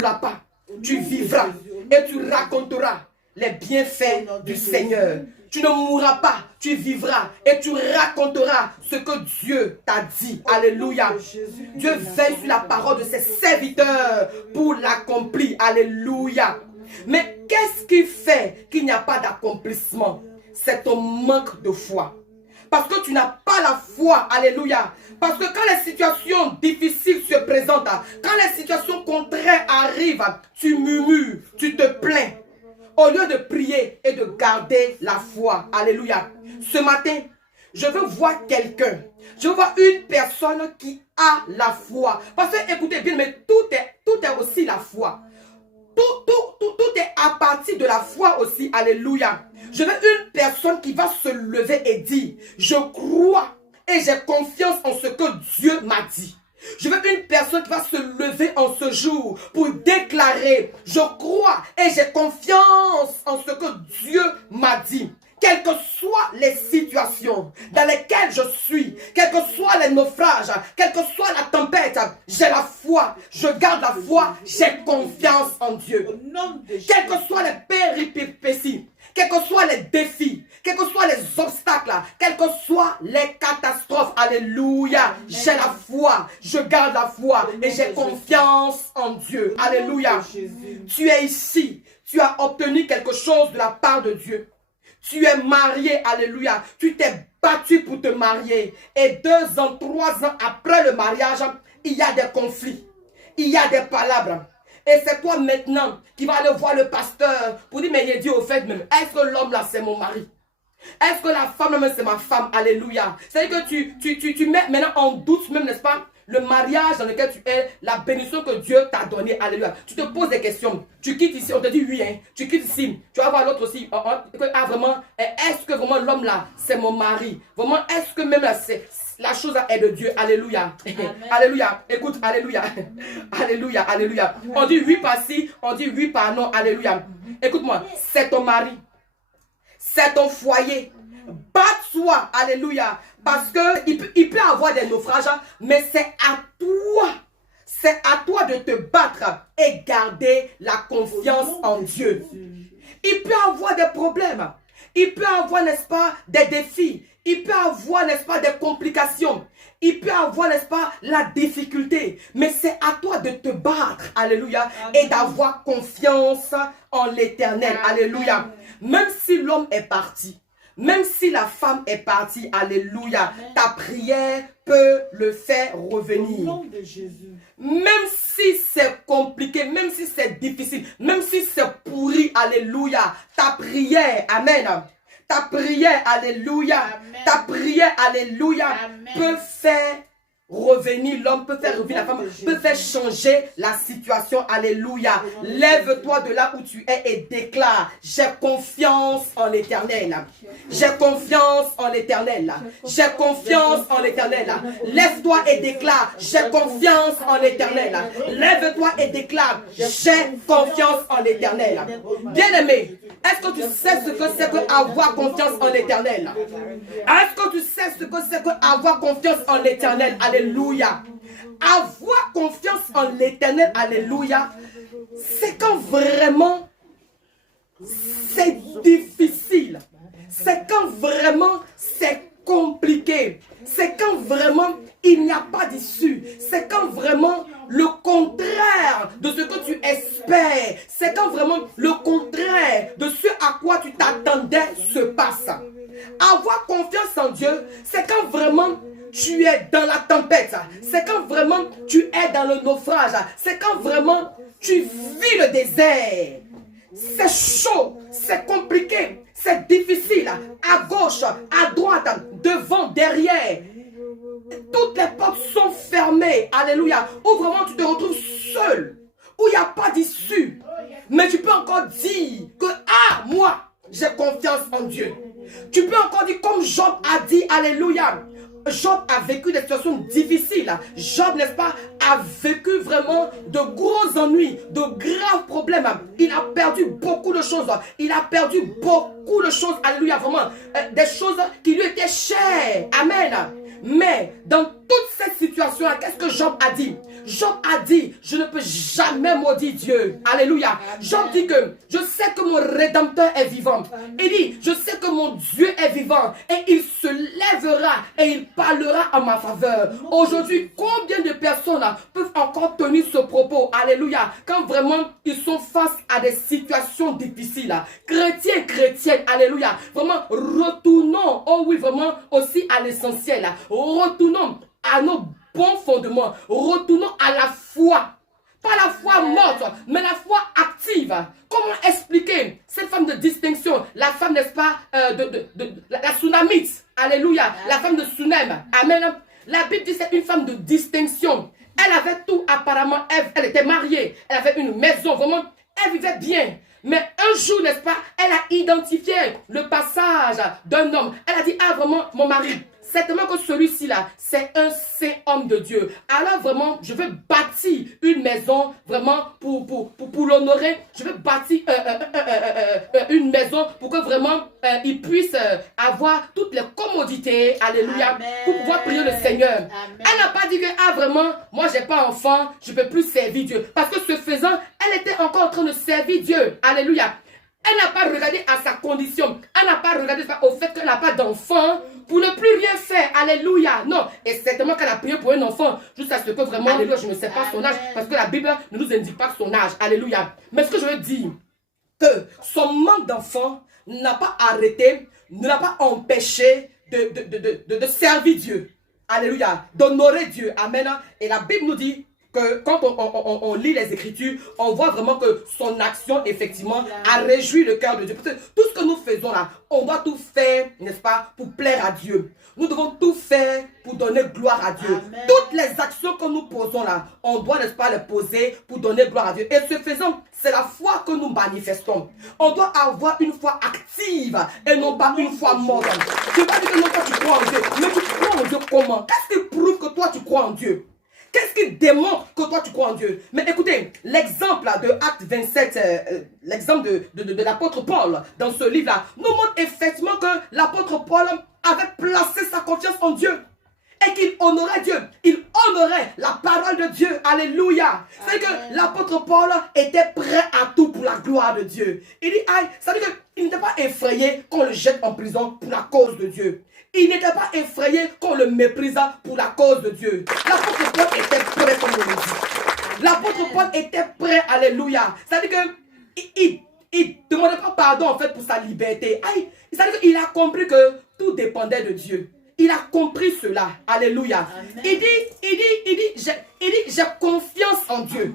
Tu vivras et tu raconteras les bienfaits du Seigneur. Tu ne mourras pas, tu vivras et tu raconteras ce que Dieu t'a dit. Alléluia. Dieu veille sur la parole de ses serviteurs pour l'accomplir. Alléluia. Mais qu'est-ce qui fait qu'il n'y a pas d'accomplissement? C'est ton manque de foi. Parce que tu n'as pas la foi. Alléluia. Parce que quand les situations difficiles se présentent, quand les situations contraires arrivent, tu murmures, tu te plains. Au lieu de prier et de garder la foi. Alléluia. Ce matin, je veux voir quelqu'un. Je veux voir une personne qui a la foi. Parce que, écoutez bien, mais tout est aussi la foi. Tout est à partir de la foi aussi. Alléluia. Je veux une personne qui va se lever et dire, je crois et j'ai confiance en ce que Dieu m'a dit. Je veux une personne qui va se lever en ce jour pour déclarer, je crois et j'ai confiance en ce que Dieu m'a dit. Quelles que soient les situations dans lesquelles je suis, quels que soient les naufrages, quelle que soit la tempête, j'ai la foi, je garde la foi, j'ai confiance en Dieu. Quelles que soient les péripéties, quels que soient les défis, quels que soient les obstacles, quelles que soient les catastrophes, alléluia, j'ai la foi, je garde la foi et j'ai confiance en Dieu. Alléluia. Tu es ici, tu as obtenu quelque chose de la part de Dieu. Tu es marié, alléluia. Tu t'es battu pour te marier. Et 2 ans, 3 ans après le mariage, il y a des conflits. Il y a des palabres. Et c'est toi maintenant qui vas aller voir le pasteur pour dire, mais il dit au fait même, est-ce que l'homme là c'est mon mari? Est-ce que la femme même c'est ma femme? Alléluia. C'est-à-dire que tu mets maintenant en doute même, n'est-ce pas? Le mariage dans lequel tu es, la bénédiction que Dieu t'a donnée, alléluia. Tu te poses des questions. Tu quittes ici, on te dit oui, hein. Tu quittes ici. Tu vas voir l'autre aussi. Vraiment, est-ce que vraiment l'homme là, c'est mon mari? Vraiment, est-ce que même là, la chose là est de Dieu? Alléluia. Alléluia. Écoute, alléluia. Alléluia, alléluia. On dit oui par ci, on dit oui par non, alléluia. Écoute-moi, c'est ton mari. C'est ton foyer. Bats-toi, alléluia. Parce qu'il peut avoir des naufrages, mais c'est à toi. C'est à toi de te battre et garder la confiance en Dieu. Il peut avoir des problèmes. Il peut avoir, n'est-ce pas, des défis. Il peut avoir, n'est-ce pas, des complications. Il peut avoir, n'est-ce pas, la difficulté. Mais c'est à toi de te battre, alléluia, et d'avoir confiance en l'Éternel, alléluia. Même si l'homme est parti, même si la femme est partie, alléluia, ta prière peut le faire revenir. Au nom de Jésus. Même si c'est compliqué, même si c'est difficile, même si c'est pourri, alléluia, ta prière, amen, ta prière, alléluia, amen. Ta prière, alléluia, amen, peut faire revenir l'homme, peut faire revenir la femme, peut faire changer la situation. Alléluia. Lève-toi de là où tu es et déclare, j'ai confiance en l'Éternel. J'ai confiance en l'Éternel. J'ai confiance en l'Éternel. Lève-toi et déclare, j'ai confiance en l'Éternel. Lève-toi et déclare, j'ai confiance en l'Éternel. Bien-aimé, est-ce que tu sais ce que c'est que avoir confiance en l'Éternel? Est-ce que tu sais ce que c'est que avoir confiance en l'Éternel? Alléluia. Avoir confiance en l'Éternel, alléluia, c'est quand vraiment c'est difficile. C'est quand vraiment c'est compliqué. C'est quand vraiment il n'y a pas d'issue. C'est quand vraiment le contraire de ce que tu espères. C'est quand vraiment le contraire de ce à quoi tu t'attendais se passe. Avoir confiance en Dieu, c'est quand vraiment tu es dans la tempête. C'est quand vraiment tu es dans le naufrage. C'est quand vraiment tu vis le désert. C'est chaud, c'est compliqué, c'est difficile. À gauche, à droite, devant, derrière. Toutes les portes sont fermées. Alléluia. Où vraiment tu te retrouves seul. Où il n'y a pas d'issue. Mais tu peux encore dire que, moi, j'ai confiance en Dieu. Tu peux encore dire comme Job a dit, alléluia. Job a vécu des situations difficiles. Job, n'est-ce pas, a vécu vraiment de gros ennuis, de graves problèmes. Il a perdu beaucoup de choses. Il a perdu beaucoup de choses. Alléluia, vraiment. Des choses qui lui étaient chères. Amen. Mais dans toutes ces situations-là, qu'est-ce que Job a dit? Job a dit, je ne peux jamais maudire Dieu. Alléluia. Job dit que je sais que mon Rédempteur est vivant. Il dit, je sais que mon Dieu est vivant et il se lèvera et il parlera en ma faveur. Aujourd'hui, combien de personnes là, peuvent encore tenir ce propos? Alléluia. Quand vraiment ils sont face à des situations difficiles. Là. Chrétiens, chrétiennes, alléluia. Vraiment, retournons, oh oui, vraiment aussi à l'essentiel. Là. Retournons à nos bons fondements. Retournons à la foi. Pas la foi morte, mais la foi active. Comment expliquer cette femme de distinction? La femme, n'est-ce pas, la Sunamite. Alléluia. La femme de Sunem. Amen. La Bible dit que c'est une femme de distinction. Elle avait tout apparemment. Elle était mariée. Elle avait une maison. Vraiment, elle vivait bien. Mais un jour, n'est-ce pas, elle a identifié le passage d'un homme. Elle a dit, ah vraiment, mon mari. Certainement que celui-ci là, c'est un saint homme de Dieu. Alors vraiment, je veux bâtir une maison vraiment pour l'honorer. Je veux bâtir une maison pour que vraiment il puisse avoir toutes les commodités. Alléluia. Amen. Pour pouvoir prier le Seigneur. Amen. Elle n'a pas dit que, ah vraiment, moi j'ai pas enfant, je ne peux plus servir Dieu. Parce que ce faisant, elle était encore en train de servir Dieu. Alléluia. Elle n'a pas regardé à sa condition. Elle n'a pas regardé au fait qu'elle n'a pas d'enfant pour ne plus rien faire. Alléluia. Non. Et certainement qu'elle a prié pour un enfant jusqu'à ce que vraiment, alléluia, je ne sais pas son âge. Parce que la Bible ne nous indique pas son âge. Alléluia. Mais ce que je veux dire, que son manque d'enfant n'a pas arrêté, ne l'a pas empêché de servir Dieu. Alléluia. D'honorer Dieu. Amen. Et la Bible nous dit que quand on lit les Écritures, on voit vraiment que son action, effectivement, a réjoui le cœur de Dieu. Parce que tout ce que nous faisons là, on doit tout faire, n'est-ce pas, pour plaire à Dieu. Nous devons tout faire pour donner gloire à Dieu. Amen. Toutes les actions que nous posons là, on doit, n'est-ce pas, les poser pour donner gloire à Dieu. Et ce faisant, c'est la foi que nous manifestons. On doit avoir une foi active et non pas une foi morte. Je ne veux pas dire que non, toi tu crois en Dieu, mais tu crois en Dieu comment? Qu'est-ce qui prouve que toi tu crois en Dieu? Qu'est-ce qui démontre que toi tu crois en Dieu? Mais écoutez, l'exemple de Acte 27, l'exemple de l'apôtre Paul dans ce livre-là, nous montre effectivement que l'apôtre Paul avait placé sa confiance en Dieu. Et qu'il honorait Dieu. Il honorait la parole de Dieu. Alléluia. C'est que l'apôtre Paul était prêt à tout pour la gloire de Dieu. Il dit, aïe, ça veut dire qu'il n'était pas effrayé qu'on le jette en prison pour la cause de Dieu. Il n'était pas effrayé qu'on le méprisa pour la cause de Dieu. L'apôtre Paul était prêt, comme on le dit. L'apôtre Paul était prêt, alléluia. C'est-à-dire qu'il ne demandait pas pardon en fait pour sa liberté. C'est-à-dire qu'il a compris que tout dépendait de Dieu. Il a compris cela. Alléluia. Amen. Il dit, j'ai confiance en Dieu.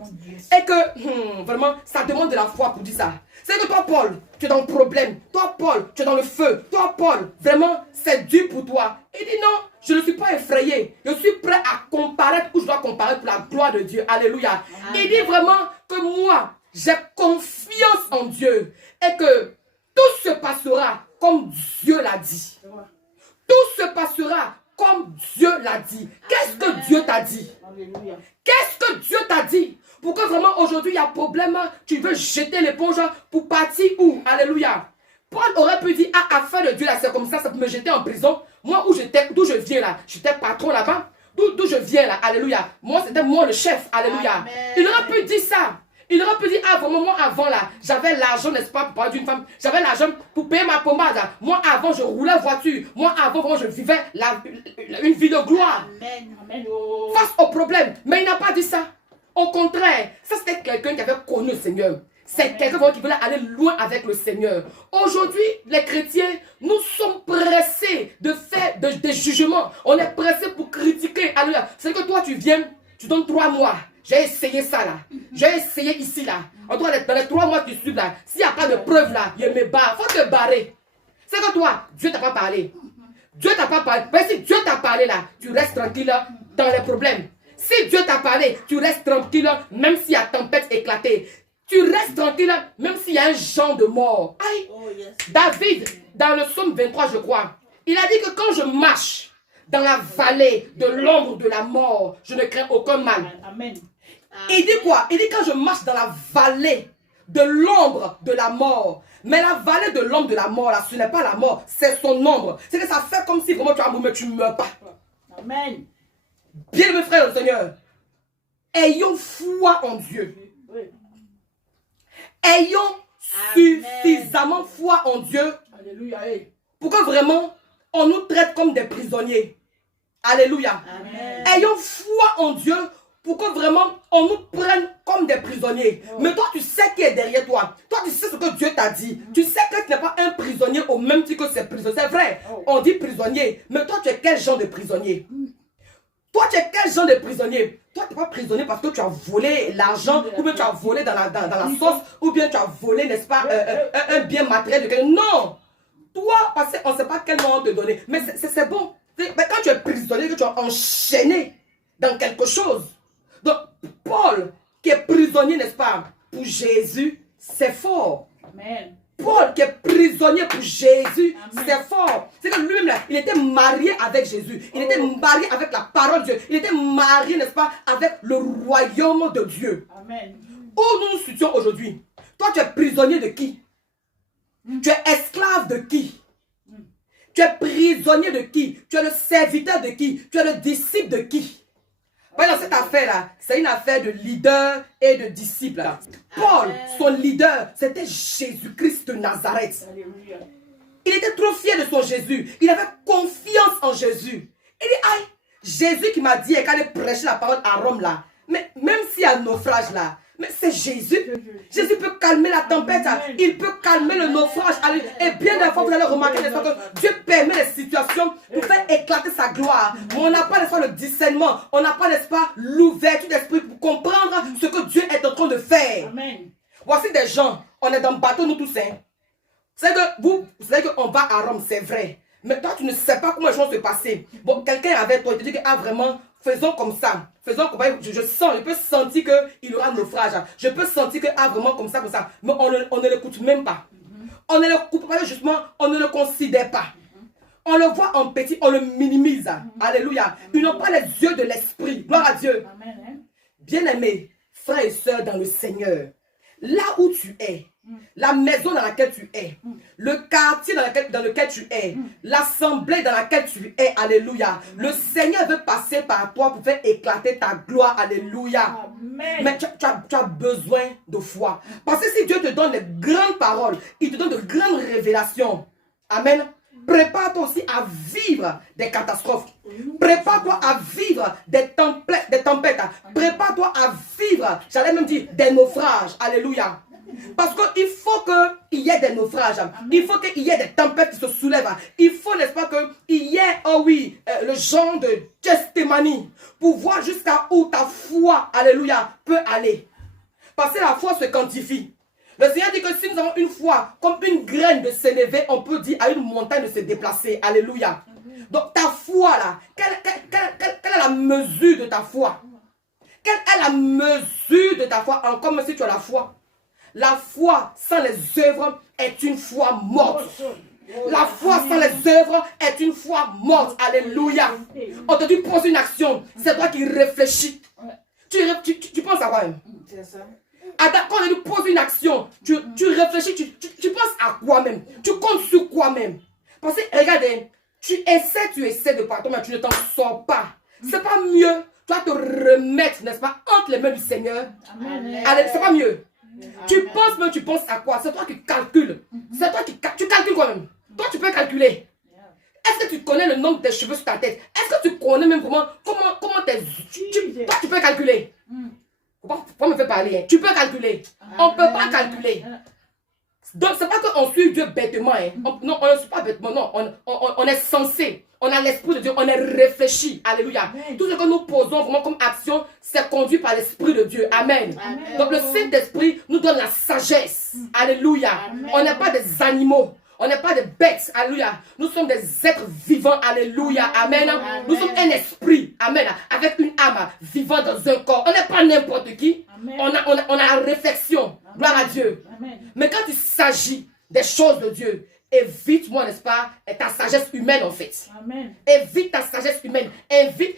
Et que, vraiment, ça demande de la foi pour dire ça. C'est que toi, Paul, tu es dans le problème. Toi, Paul, tu es dans le feu. Toi, Paul, vraiment, c'est dur pour toi. Il dit non, je ne suis pas effrayé. Je suis prêt à comparaître où je dois comparaître pour la gloire de Dieu. Alléluia. Amen. Il dit vraiment que moi, j'ai confiance en Dieu. Et que tout se passera comme Dieu l'a dit. Tout se passera comme Dieu l'a dit. Qu'est-ce que Dieu t'a dit? Qu'est-ce que Dieu t'a dit? Pourquoi vraiment aujourd'hui il y a problème? Tu veux jeter l'éponge pour partir où? Alléluia. Paul aurait pu dire, ah, afin de Dieu là, c'est comme ça peut me jeter en prison. Moi, d'où je viens là, j'étais patron là-bas. D'où je viens là, alléluia. Moi, c'était moi le chef, alléluia. Amen. Il aurait pu dire ça. Il aurait pu dire, ah, vraiment, moi avant là, j'avais l'argent, n'est-ce pas, pour parler d'une femme. J'avais l'argent pour payer ma pommade. Moi avant, je roulais en voiture. Moi avant, vraiment, je vivais une vie de gloire. Amen. Amen. Oh. Face au problème. Mais il n'a pas dit ça. Au contraire, ça c'était quelqu'un qui avait connu le Seigneur. C'est quelqu'un qui voulait aller loin avec le Seigneur. Aujourd'hui, les chrétiens, nous sommes pressés de faire des jugements. On est pressés pour critiquer. C'est que toi, tu viens, tu donnes 3 mois. J'ai essayé ça là. J'ai essayé ici là. En tout cas, dans les 3 mois qui suivent là, s'il n'y a pas de preuve là, il me barre. Il faut te barrer. C'est que toi, Dieu t'a pas parlé. Dieu t'a pas parlé. Mais si Dieu t'a parlé là, tu restes tranquille dans les problèmes. Si Dieu t'a parlé, tu restes tranquille même s'il y a tempête éclatée. Tu restes tranquille même s'il y a un genre de mort. Aïe. Oh, yes. David, dans le psaume 23, je crois, il a dit que quand je marche dans la vallée de l'ombre de la mort, je ne crains aucun mal. Amen. Il dit quoi? Il dit quand je marche dans la vallée de l'ombre de la mort. Mais la vallée de l'ombre de la mort, là, ce n'est pas la mort, c'est son ombre. C'est que ça fait comme si vraiment tu as mourir, mais tu ne meurs pas. Amen. Bien, mes frères, le Seigneur. ayons foi en Dieu. Ayons suffisamment foi en Dieu. Alléluia. Pour que vraiment, on nous traite comme des prisonniers. Alléluia. Amen. Ayons foi en Dieu pour que vraiment, on nous prenne comme des prisonniers. Mais toi, tu sais qui est derrière toi. Toi, tu sais ce que Dieu t'a dit. Tu sais que tu n'es pas un prisonnier au même titre que ces prisonniers. C'est vrai, on dit prisonnier. Mais toi, tu es quel genre de prisonnier? Toi, tu es quel genre de prisonnier? Toi, tu n'es pas prisonnier parce que tu as volé l'argent, ou bien tu as volé dans la sauce, ou bien tu as volé, n'est-ce pas, un bien matériel de quelqu'un. Non! Toi, parce qu'on ne sait pas quel nom te donner. Mais c'est bon. Mais quand tu es prisonnier, que tu es enchaîné dans quelque chose. Donc, Paul, qui est prisonnier, n'est-ce pas, pour Jésus, c'est fort. Amen. Paul, qui est prisonnier pour Jésus, c'est fort. C'est que lui-même, il était marié avec Jésus. Il était marié avec la parole de Dieu. Il était marié, n'est-ce pas, avec le royaume de Dieu. Amen. Où nous nous situons aujourd'hui? Toi, tu es prisonnier de qui? Tu es esclave de qui? Tu es prisonnier de qui? Tu es le serviteur de qui? Tu es le disciple de qui? Dans cette affaire-là, c'est une affaire de leader et de disciple. Paul, son leader, c'était Jésus-Christ de Nazareth. Alléluia. Il était trop fier de son Jésus. Il avait confiance en Jésus. Il dit, aïe, Jésus qui m'a dit qu'elle allait prêcher la parole à Rome là. Mais même s'il y a un naufrage là, mais c'est Jésus. Jésus peut calmer la tempête. Il peut calmer le naufrage. Et bien des fois, vous allez remarquer que Dieu permet les situations pour faire éclater sa gloire. Mais on n'a pas, n'est-ce pas, le discernement. On n'a pas, n'est-ce pas, l'ouverture d'esprit pour comprendre ce que Dieu est en train de faire. Amen. Voici des gens. On est dans le bateau, nous tous. C'est que vous savez qu'on va à Rome, c'est vrai. Mais toi, tu ne sais pas comment les choses se passer. Bon, quelqu'un avec toi, il te dit que, ah, vraiment, faisons comme ça. Faisons comme ça. Je sens, je peux sentir qu'il y aura un naufrage. Je peux sentir que, ah, vraiment, comme ça, comme ça. Mais on ne l'écoute même pas. On ne l'écoute pas, justement, on ne le considère pas. On le voit en petit, on le minimise. Alléluia. Ils n'ont pas les yeux de l'esprit. Gloire à Dieu. Bien-aimés, frères et sœurs dans le Seigneur, là où tu es, la maison dans laquelle tu es, le quartier dans lequel tu es, l'assemblée dans laquelle tu es, alléluia. Le Seigneur veut passer par toi pour faire éclater ta gloire, alléluia. Amen. Mais tu as besoin de foi. Parce que si Dieu te donne de grandes paroles, il te donne de grandes révélations. Amen. Prépare-toi aussi à vivre des catastrophes. Prépare-toi à vivre des tempêtes. Prépare-toi à vivre, j'allais même dire, des naufrages. Alléluia. Parce qu'il faut qu'il y ait des naufrages. Il faut qu'il y ait des tempêtes qui se soulèvent. Il faut, n'est-ce pas, qu'il y ait, oh oui, le genre de testimony pour voir jusqu'à où ta foi, alléluia, peut aller. Parce que la foi se quantifie. Le Seigneur dit que si nous avons une foi comme une graine de sénévé, on peut dire à une montagne de se déplacer. Alléluia. Donc ta foi là, quelle est la mesure de ta foi? Quelle est la mesure de ta foi? Comme si tu as la foi. La foi sans les œuvres est une foi morte. La foi sans les œuvres est une foi morte. Alléluia. On te dit pose une action. C'est toi qui réfléchis. Tu penses à quoi même? C'est ça. Quand on te pose une action, tu réfléchis, tu penses à quoi même? Tu comptes sur quoi même? Parce que regardez, tu essaies de partir, mais tu ne t'en sors pas. C'est pas mieux. Tu vas te remettre, n'est-ce pas, entre les mains du Seigneur. Amen. Allez, c'est pas mieux. Amen. Tu penses, mais tu penses à quoi? C'est toi qui calcules. C'est toi tu calcules quoi même? Toi, tu peux calculer. Est-ce que tu connais le nombre des cheveux sur ta tête? Est-ce que tu connais même comment tes... Toi, tu peux calculer. Pourquoi me faire parler? Hein? Tu peux calculer. On ne peut pas calculer. Donc, c'est pas qu'on suit Dieu bêtement. Hein. Non, on ne suit pas bêtement. Non, on est censé. On a l'esprit de Dieu. On est réfléchi. Alléluia. Tout ce que nous posons vraiment comme action, c'est conduit par l'esprit de Dieu. Amen. Amen. Donc, le Saint-Esprit nous donne la sagesse. Alléluia. Amen. On n'est pas des animaux. On n'est pas des bêtes. Alléluia. Nous sommes des êtres vivants. Alléluia. Amen. Amen. Nous sommes un esprit. Amen. Avec une âme vivant dans un corps. On n'est pas n'importe qui. Amen. On a la réflexion. Gloire à Dieu. Amen. Mais quand il s'agit des choses de Dieu, évite-moi, n'est-ce pas, ta sagesse humaine en fait. Amen. Évite ta sagesse humaine. Évite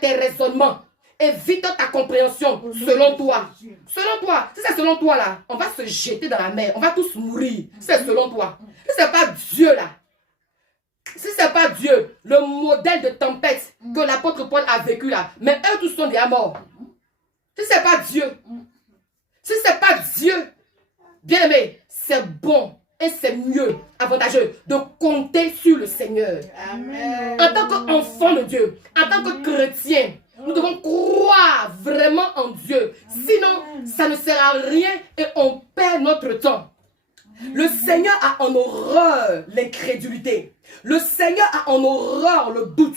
tes raisonnements. Évite ta compréhension selon toi. Selon toi. Si c'est selon toi là, on va se jeter dans la mer. On va tous mourir. C'est selon toi. Si ce n'est pas Dieu là. Si ce n'est pas Dieu, le modèle de tempête que l'apôtre Paul a vécu là, mais eux tous sont déjà morts. Si ce n'est pas Dieu, si ce n'est pas Dieu, bien aimé, c'est bon et c'est mieux, avantageux de compter sur le Seigneur. Amen. En tant qu'enfant de Dieu, en tant que chrétien, nous devons croire vraiment en Dieu. Sinon, ça ne sert à rien et on perd notre temps. Le Seigneur a en horreur l'incrédulité. Le Seigneur a en horreur le doute.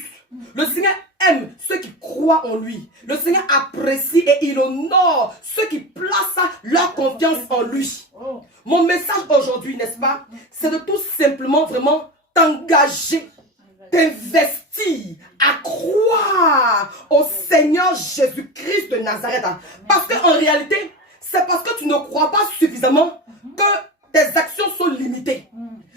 Le Seigneur aime ceux qui croient en lui. Le Seigneur apprécie et il honore ceux qui placent leur confiance en lui. Mon message aujourd'hui, n'est-ce pas, c'est de tout simplement vraiment t'engager, t'investir, à croire au Seigneur Jésus-Christ de Nazareth. Parce qu'en réalité, c'est parce que tu ne crois pas suffisamment que tes actions sont limitées.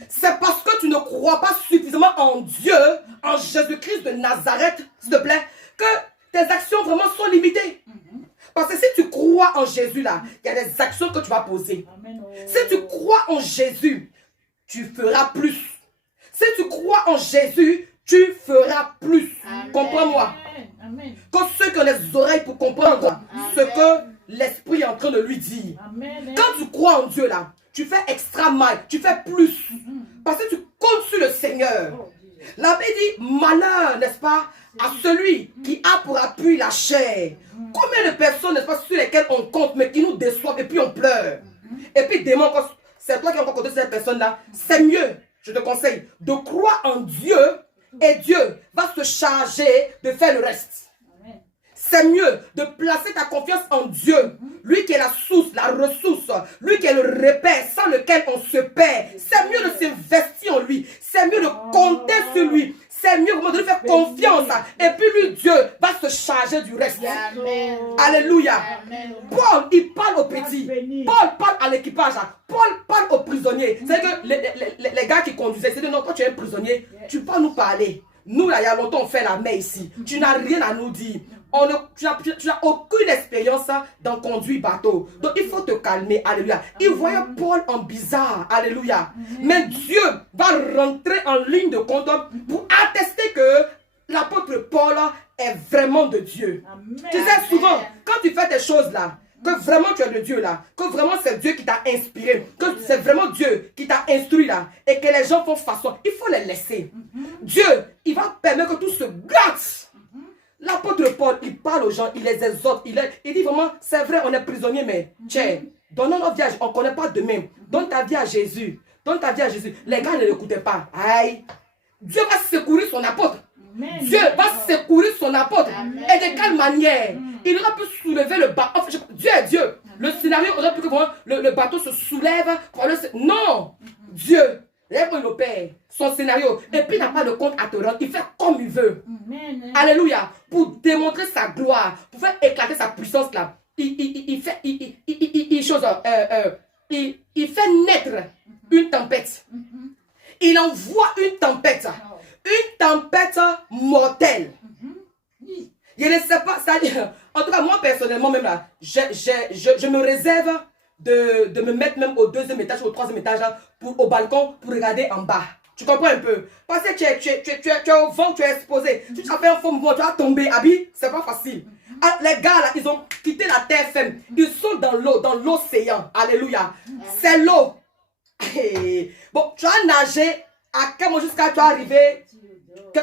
C'est parce que tu ne crois pas suffisamment en Dieu, en Jésus-Christ de Nazareth, s'il te plaît, que tes actions vraiment sont limitées. Parce que si tu crois en Jésus, là, il y a des actions que tu vas poser. Si tu crois en Jésus, tu feras plus. Si tu crois en Jésus, tu feras plus. Comprends-moi. Que ceux qui ont les oreilles pour comprendre ce que l'Esprit est en train de lui dire. Quand tu crois en Dieu, là, tu fais extra mal, tu fais plus. Parce que tu comptes sur le Seigneur. La Bible dit, malheur, n'est-ce pas, à celui qui a pour appui la chair. Combien de personnes, n'est-ce pas, sur lesquelles on compte, mais qui nous déçoivent et puis on pleure. Et puis démon, c'est toi qui as encore compté cette personne-là. C'est mieux, je te conseille, de croire en Dieu et Dieu va se charger de faire le reste. C'est mieux de placer ta confiance en Dieu. Lui qui est la source, la ressource. Lui qui est le repère sans lequel on se perd. C'est mieux de s'investir en lui. C'est mieux de compter sur lui. C'est mieux de lui faire confiance. Et puis lui, Dieu, va se charger du reste. Amen. Alléluia. Amen. Paul, il parle aux petits. Paul parle à l'équipage. Paul parle aux prisonniers. C'est que les gars qui conduisaient, c'est de non, toi tu es un prisonnier, tu peux nous parler. Nous, là, il y a longtemps, on fait la mer ici. Tu n'as rien à nous dire. Tu n'as aucune expérience dans conduire bateau. Donc, il faut te calmer. Alléluia. Il voyait Paul en bizarre. Alléluia. Mais Dieu va rentrer en ligne de compte pour attester que l'apôtre Paul est vraiment de Dieu. Amen. Tu sais, souvent, quand tu fais des choses là, que vraiment tu es de Dieu là, que vraiment c'est Dieu qui t'a inspiré, que c'est vraiment Dieu qui t'a instruit là, et que les gens font façon, il faut les laisser. Dieu, il va permettre que tout se gâte. L'apôtre Paul, il parle aux gens, il les exhorte, il dit vraiment, c'est vrai, on est prisonnier, mais tiens, donnons notre vie, on ne connaît pas demain. Donne ta vie à Jésus. Donne ta vie à Jésus. Les gars ne l'écoutaient pas. Aïe. Dieu va secourir son apôtre. Amen. Dieu va secourir son apôtre. Amen. Et de quelle manière? Il aurait pu soulever le bateau. Enfin, Dieu est Dieu. Le scénario aurait pu que le bateau se soulève. Non. Dieu, il opère son scénario. Et puis il n'a pas de compte à te rendre. Il fait comme il veut. Amen. Alléluia. Pour démontrer sa gloire. Pour faire éclater sa puissance là. Il fait naître une tempête. Il envoie une tempête. Une tempête mortelle. Je ne sais pas, en tout cas moi personnellement même là, je me réserve de me mettre même au deuxième étage ou au troisième étage là, au balcon pour regarder en bas. Tu comprends un peu? Parce que tu es au vent, tu es exposé. Si tu as fait un faux mouvement, tu vas tomber. Abi, c'est pas facile. Ah, les gars là, ils ont quitté la terre ferme. Ils sont dans l'eau, dans l'océan. Alléluia. C'est l'eau. Bon, tu as nagé à quel moment jusqu'à tu es arrivé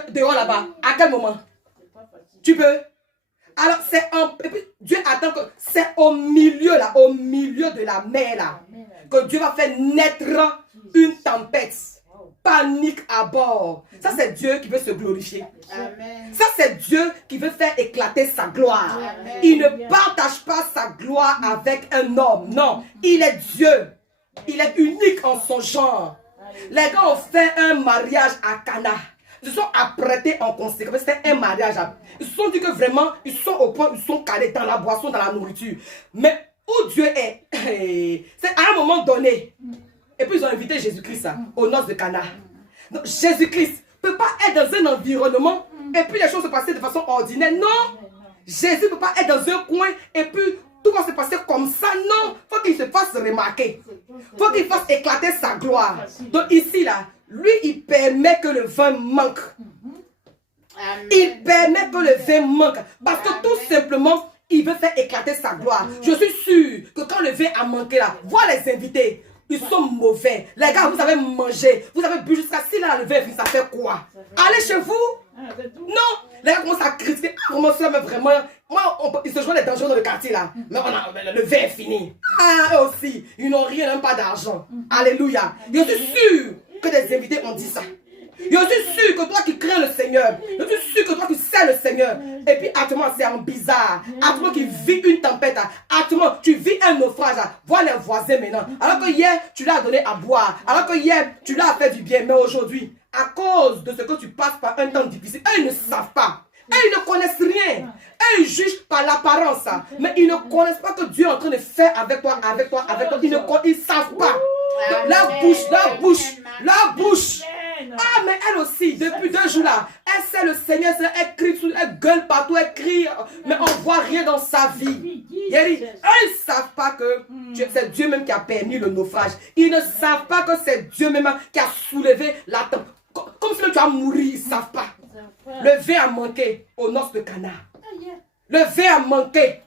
dehors là-bas? À quel moment? Tu peux? Alors, et puis, Dieu attend que c'est au milieu là, au milieu de la mer là, que Dieu va faire naître une tempête. Panique à bord. Ça, c'est Dieu qui veut se glorifier. Amen. Ça, c'est Dieu qui veut faire éclater sa gloire. Amen. Il ne partage pas sa gloire avec un homme. Non, il est Dieu. Il est unique en son genre. Les gars ont fait un mariage à Cana. Ils se sont apprêtés en conséquence. C'était un mariage. Ils se sont dit que vraiment, ils sont au point, ils sont calés dans la boisson, dans la nourriture. Mais où Dieu est, c'est à un moment donné. Et puis ils ont invité Jésus-Christ aux noces de Cana. Donc Jésus-Christ ne peut pas être dans un environnement et puis les choses se passer de façon ordinaire. Non. Jésus ne peut pas être dans un coin et puis tout va se passer comme ça. Non. Il faut qu'il se fasse remarquer. Il faut qu'il fasse éclater sa gloire. Donc ici, là, lui, il permet que le vin manque. Amen. Il permet que le vin manque. Parce que tout simplement, il veut faire éclater sa gloire. Je suis sûr que quand le vin a manqué là, voir les invités, ils sont mauvais. Les gars, vous avez mangé, vous avez bu jusqu'à 6 là, le vin, ça fait quoi? Allez chez vous? Non, les gars commencent à critiquer. Ah, comment ça, mais vraiment, ils se jouent les dangereux dans le quartier là. Mais le vin est fini. Ah, eux aussi, ils n'ont rien, même pas d'argent. Alléluia. Je suis sûr que des invités ont dit ça. Je suis sûr que toi qui crains le Seigneur, je suis sûr que toi qui sais le Seigneur, et puis à tout moment c'est en bizarre, à tout moment qui vit une tempête, à tout moment tu vis un naufrage, vois les voisins maintenant, alors que hier tu l'as donné à boire, alors que hier tu l'as fait du bien, mais aujourd'hui, à cause de ce que tu passes par un temps difficile, eux ils ne savent pas. Eux, ils ne connaissent rien. Eux, ils jugent par l'apparence. Mais ils ne connaissent pas que Dieu est en train de faire avec toi, avec toi, avec toi. Ils ne savent pas. La bouche. Ah, mais elle aussi, depuis 2 jours là, elle sait le Seigneur, elle crie, elle gueule partout, elle crie, mais on ne voit rien dans sa vie. Eux, ils ne savent pas que c'est Dieu même qui a permis le naufrage. Ils ne savent pas que c'est Dieu même qui a soulevé la tempête. Comme si tu as mouru, ils ne savent pas. Le vin a manqué aux noces de Cana. Le vin a manqué.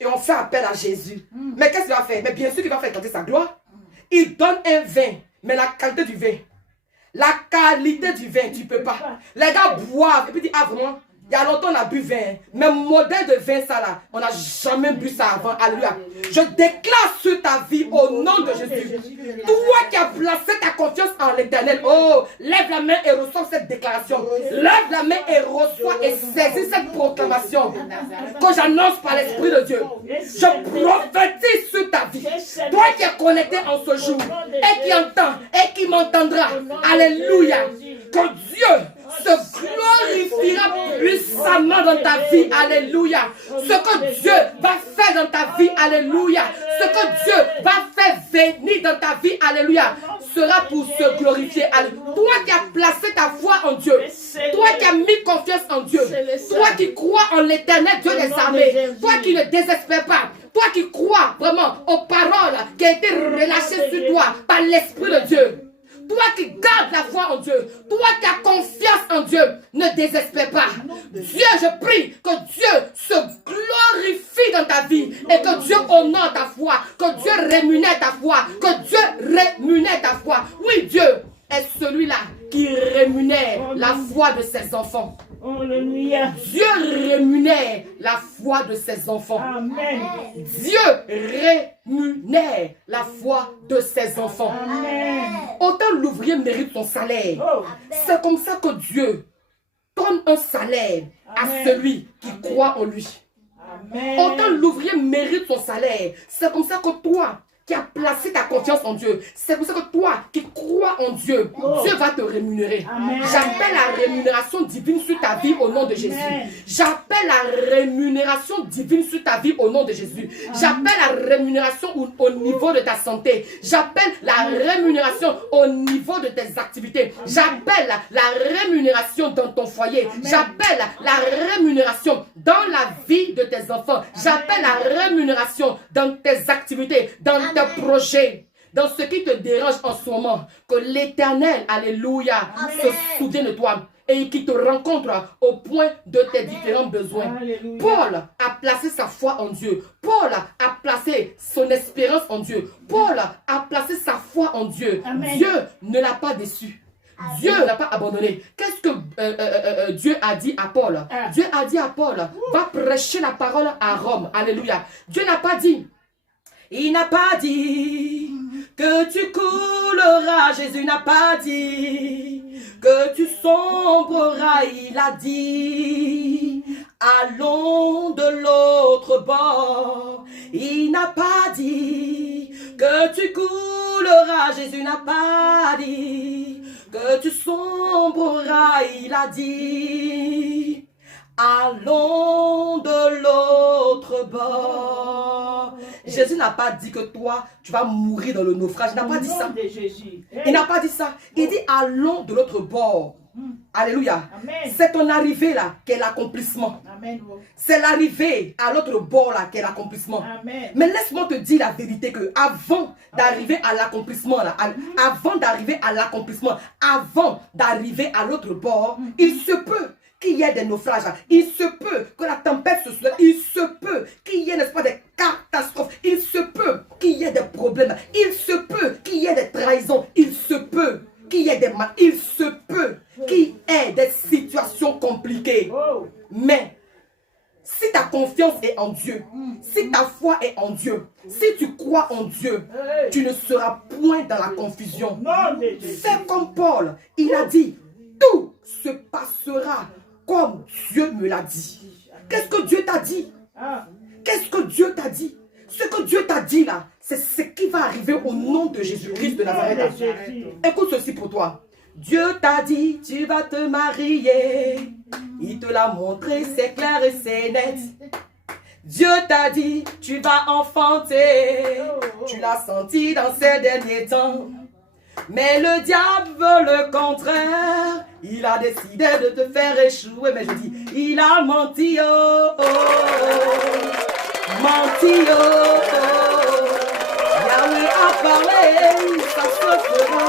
Et on fait appel à Jésus. Mais qu'est-ce qu'il va faire? Mais bien sûr qu'il va faire éclater sa gloire. Il donne un vin. Mais la qualité du vin. La qualité du vin, tu ne peux pas. Les gars boivent. Et puis disent, ah vraiment, il y a longtemps on a bu vin. Mais modèle de vin, ça là, on n'a jamais bu ça avant. Alléluia. Je déclare sur ta vie au nom de Jésus. Toi qui as placé ta confiance en l'Éternel. Oh, lève la main et reçois cette déclaration. Lève la main et reçois et saisis cette proclamation que j'annonce par l'Esprit de Dieu. Je prophétise sur ta vie. Toi qui es connecté en ce jour et qui entend et qui m'entendra. Alléluia. Que Dieu se glorifiera puissamment dans ta vie. Alléluia. Ce que Dieu va faire dans ta vie. Alléluia. Ce que Dieu va faire venir dans ta vie. Alléluia. Sera pour se glorifier. Toi qui as placé ta foi en Dieu. Toi qui as mis confiance en Dieu. Toi qui crois en l'Éternel Dieu des armées. Toi qui ne désespères pas. Toi qui crois vraiment aux paroles qui ont été relâchées sur toi par l'Esprit de Dieu. Toi qui gardes la foi en Dieu, toi qui as confiance en Dieu, ne désespère pas. Dieu, je prie que Dieu se glorifie dans ta vie et que Dieu honore ta foi, que Dieu rémunère ta foi, que Dieu rémunère ta foi. Oui, Dieu est celui-là qui rémunère la foi de ses enfants. Alléluia. Dieu rémunère la foi de ses enfants. Amen. Dieu rémunère la foi de ses enfants. Amen. Autant l'ouvrier mérite son salaire. Oh. C'est comme ça que Dieu donne un salaire à celui qui croit en lui. Amen. Autant l'ouvrier mérite son salaire. C'est comme ça que toi qui as placé ta confiance en Dieu, c'est pour ça que toi qui crois en Dieu, Dieu va te rémunérer. J'appelle la rémunération divine sur ta vie au nom de Jésus. J'appelle la rémunération divine sur ta vie au nom de Jésus. J'appelle la rémunération au niveau de ta santé. J'appelle la rémunération au niveau de tes activités. J'appelle la rémunération dans ton foyer. J'appelle la rémunération dans la vie de tes enfants. J'appelle la rémunération dans tes activités, dans tes projets, dans ce qui te dérange en ce moment. Que l'Éternel, alléluia, se souvienne de toi et qui te rencontre au point de tes différents besoins. Alléluia. Paul a placé sa foi en Dieu. Paul a placé son espérance en Dieu. Paul a placé sa foi en Dieu. Amen. Dieu ne l'a pas déçu. Dieu ne l'a pas abandonné. Qu'est-ce que Dieu a dit à Paul? Dieu a dit à Paul, va prêcher la parole à Rome. Alléluia. Dieu n'a pas dit, il n'a pas dit que tu couleras. Jésus n'a pas dit que tu sombreras. Il a dit, allons de l'autre bord. Il n'a pas dit que tu couleras. Jésus n'a pas dit que tu sombreras. Il a dit, allons de l'autre bord. Jésus n'a pas dit que toi, tu vas mourir dans le naufrage. Il n'a pas dit ça. Il n'a pas dit ça. Il dit, allons de l'autre bord. Alléluia. C'est ton arrivée là qui est l'accomplissement. C'est l'arrivée à l'autre bord là qui est l'accomplissement. Mais laisse-moi te dire la vérité que avant d'arriver à l'accomplissement là, avant d'arriver à l'accomplissement, avant d'arriver à l'autre bord, il se peut qu'il y ait des naufrages. Il se peut que la tempête se soulève. Il se peut qu'il y ait, n'est-ce pas, des catastrophes. Il se peut qu'il y ait des problèmes. Il se peut qu'il y ait des trahisons. Il se peut qu'il y ait des mal. Il se peut qu'il y ait des situations compliquées. Oh. Mais si ta confiance est en Dieu, si ta foi est en Dieu, si tu crois en Dieu, tu ne seras point dans la confusion. Nom de Jésus. Fais comme Paul, il a dit, tout se passera comme Dieu me l'a dit. Qu'est-ce que Dieu t'a dit? Ah. Qu'est-ce que Dieu t'a dit? Ce que Dieu t'a dit là, c'est ce qui va arriver au nom de Jésus-Christ de Nom Nazareth. de Jésus. Écoute ceci pour toi. Dieu t'a dit, tu vas te marier. Il te l'a montré, c'est clair et c'est net. Dieu t'a dit, tu vas enfanter. Tu l'as senti dans ces derniers temps. Mais le diable veut le contraire. Il a décidé de te faire échouer. Mais je dis, il a menti, oh, oh, oh. Menti, oh, oh. Yahweh a parlé, ça se fera.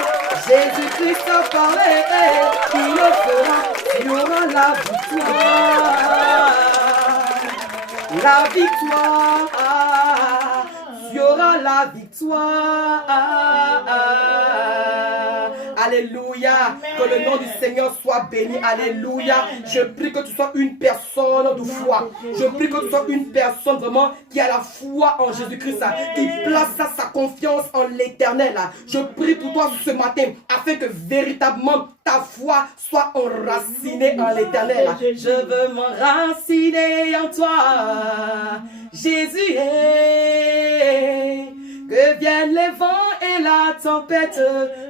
Jésus-Christ a parlé, il le fera. Il y aura la victoire. La victoire. Il y aura la victoire. Alléluia. Que le nom du Seigneur soit béni. Alléluia. Je prie que tu sois une personne de foi. Je prie que tu sois une personne vraiment qui a la foi en Jésus-Christ, qui place sa confiance en l'éternel. Je prie pour toi ce matin afin que véritablement ta foi soit enracinée en l'éternel. Je veux m'enraciner en toi. Jésus est. Que viennent les vents et la tempête,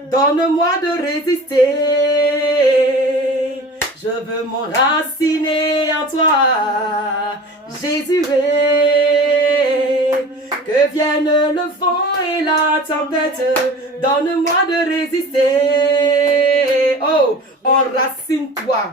donne-moi de résister. Je veux m'enraciner en toi, Jésus est. Que vienne le vent et la tempête, donne-moi de résister. Oh, enracine-toi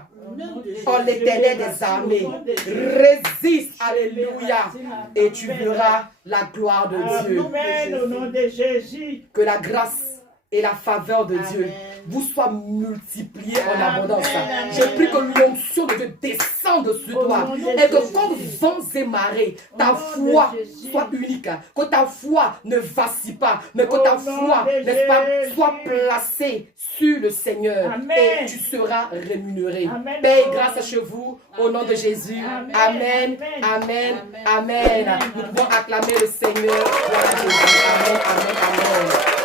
en l'éternel des armées. Résiste, alléluia, et tu verras la gloire de Dieu. Amen au nom de Jésus. Que la grâce et la faveur de Dieu vous soient multipliées en abondance. Je prie que l'onction de Dieu descende sur toi et que comme vents et marées, ta foi soit unique, que ta foi ne vacille pas, mais que ta foi, n'est-ce pas, soit placée sur le Seigneur et tu seras rémunéré. Paix et grâce chez vous au nom de Jésus. Amen, amen, amen. Nous pouvons acclamer le Seigneur. Gloire à Jésus. Amen, amen, amen.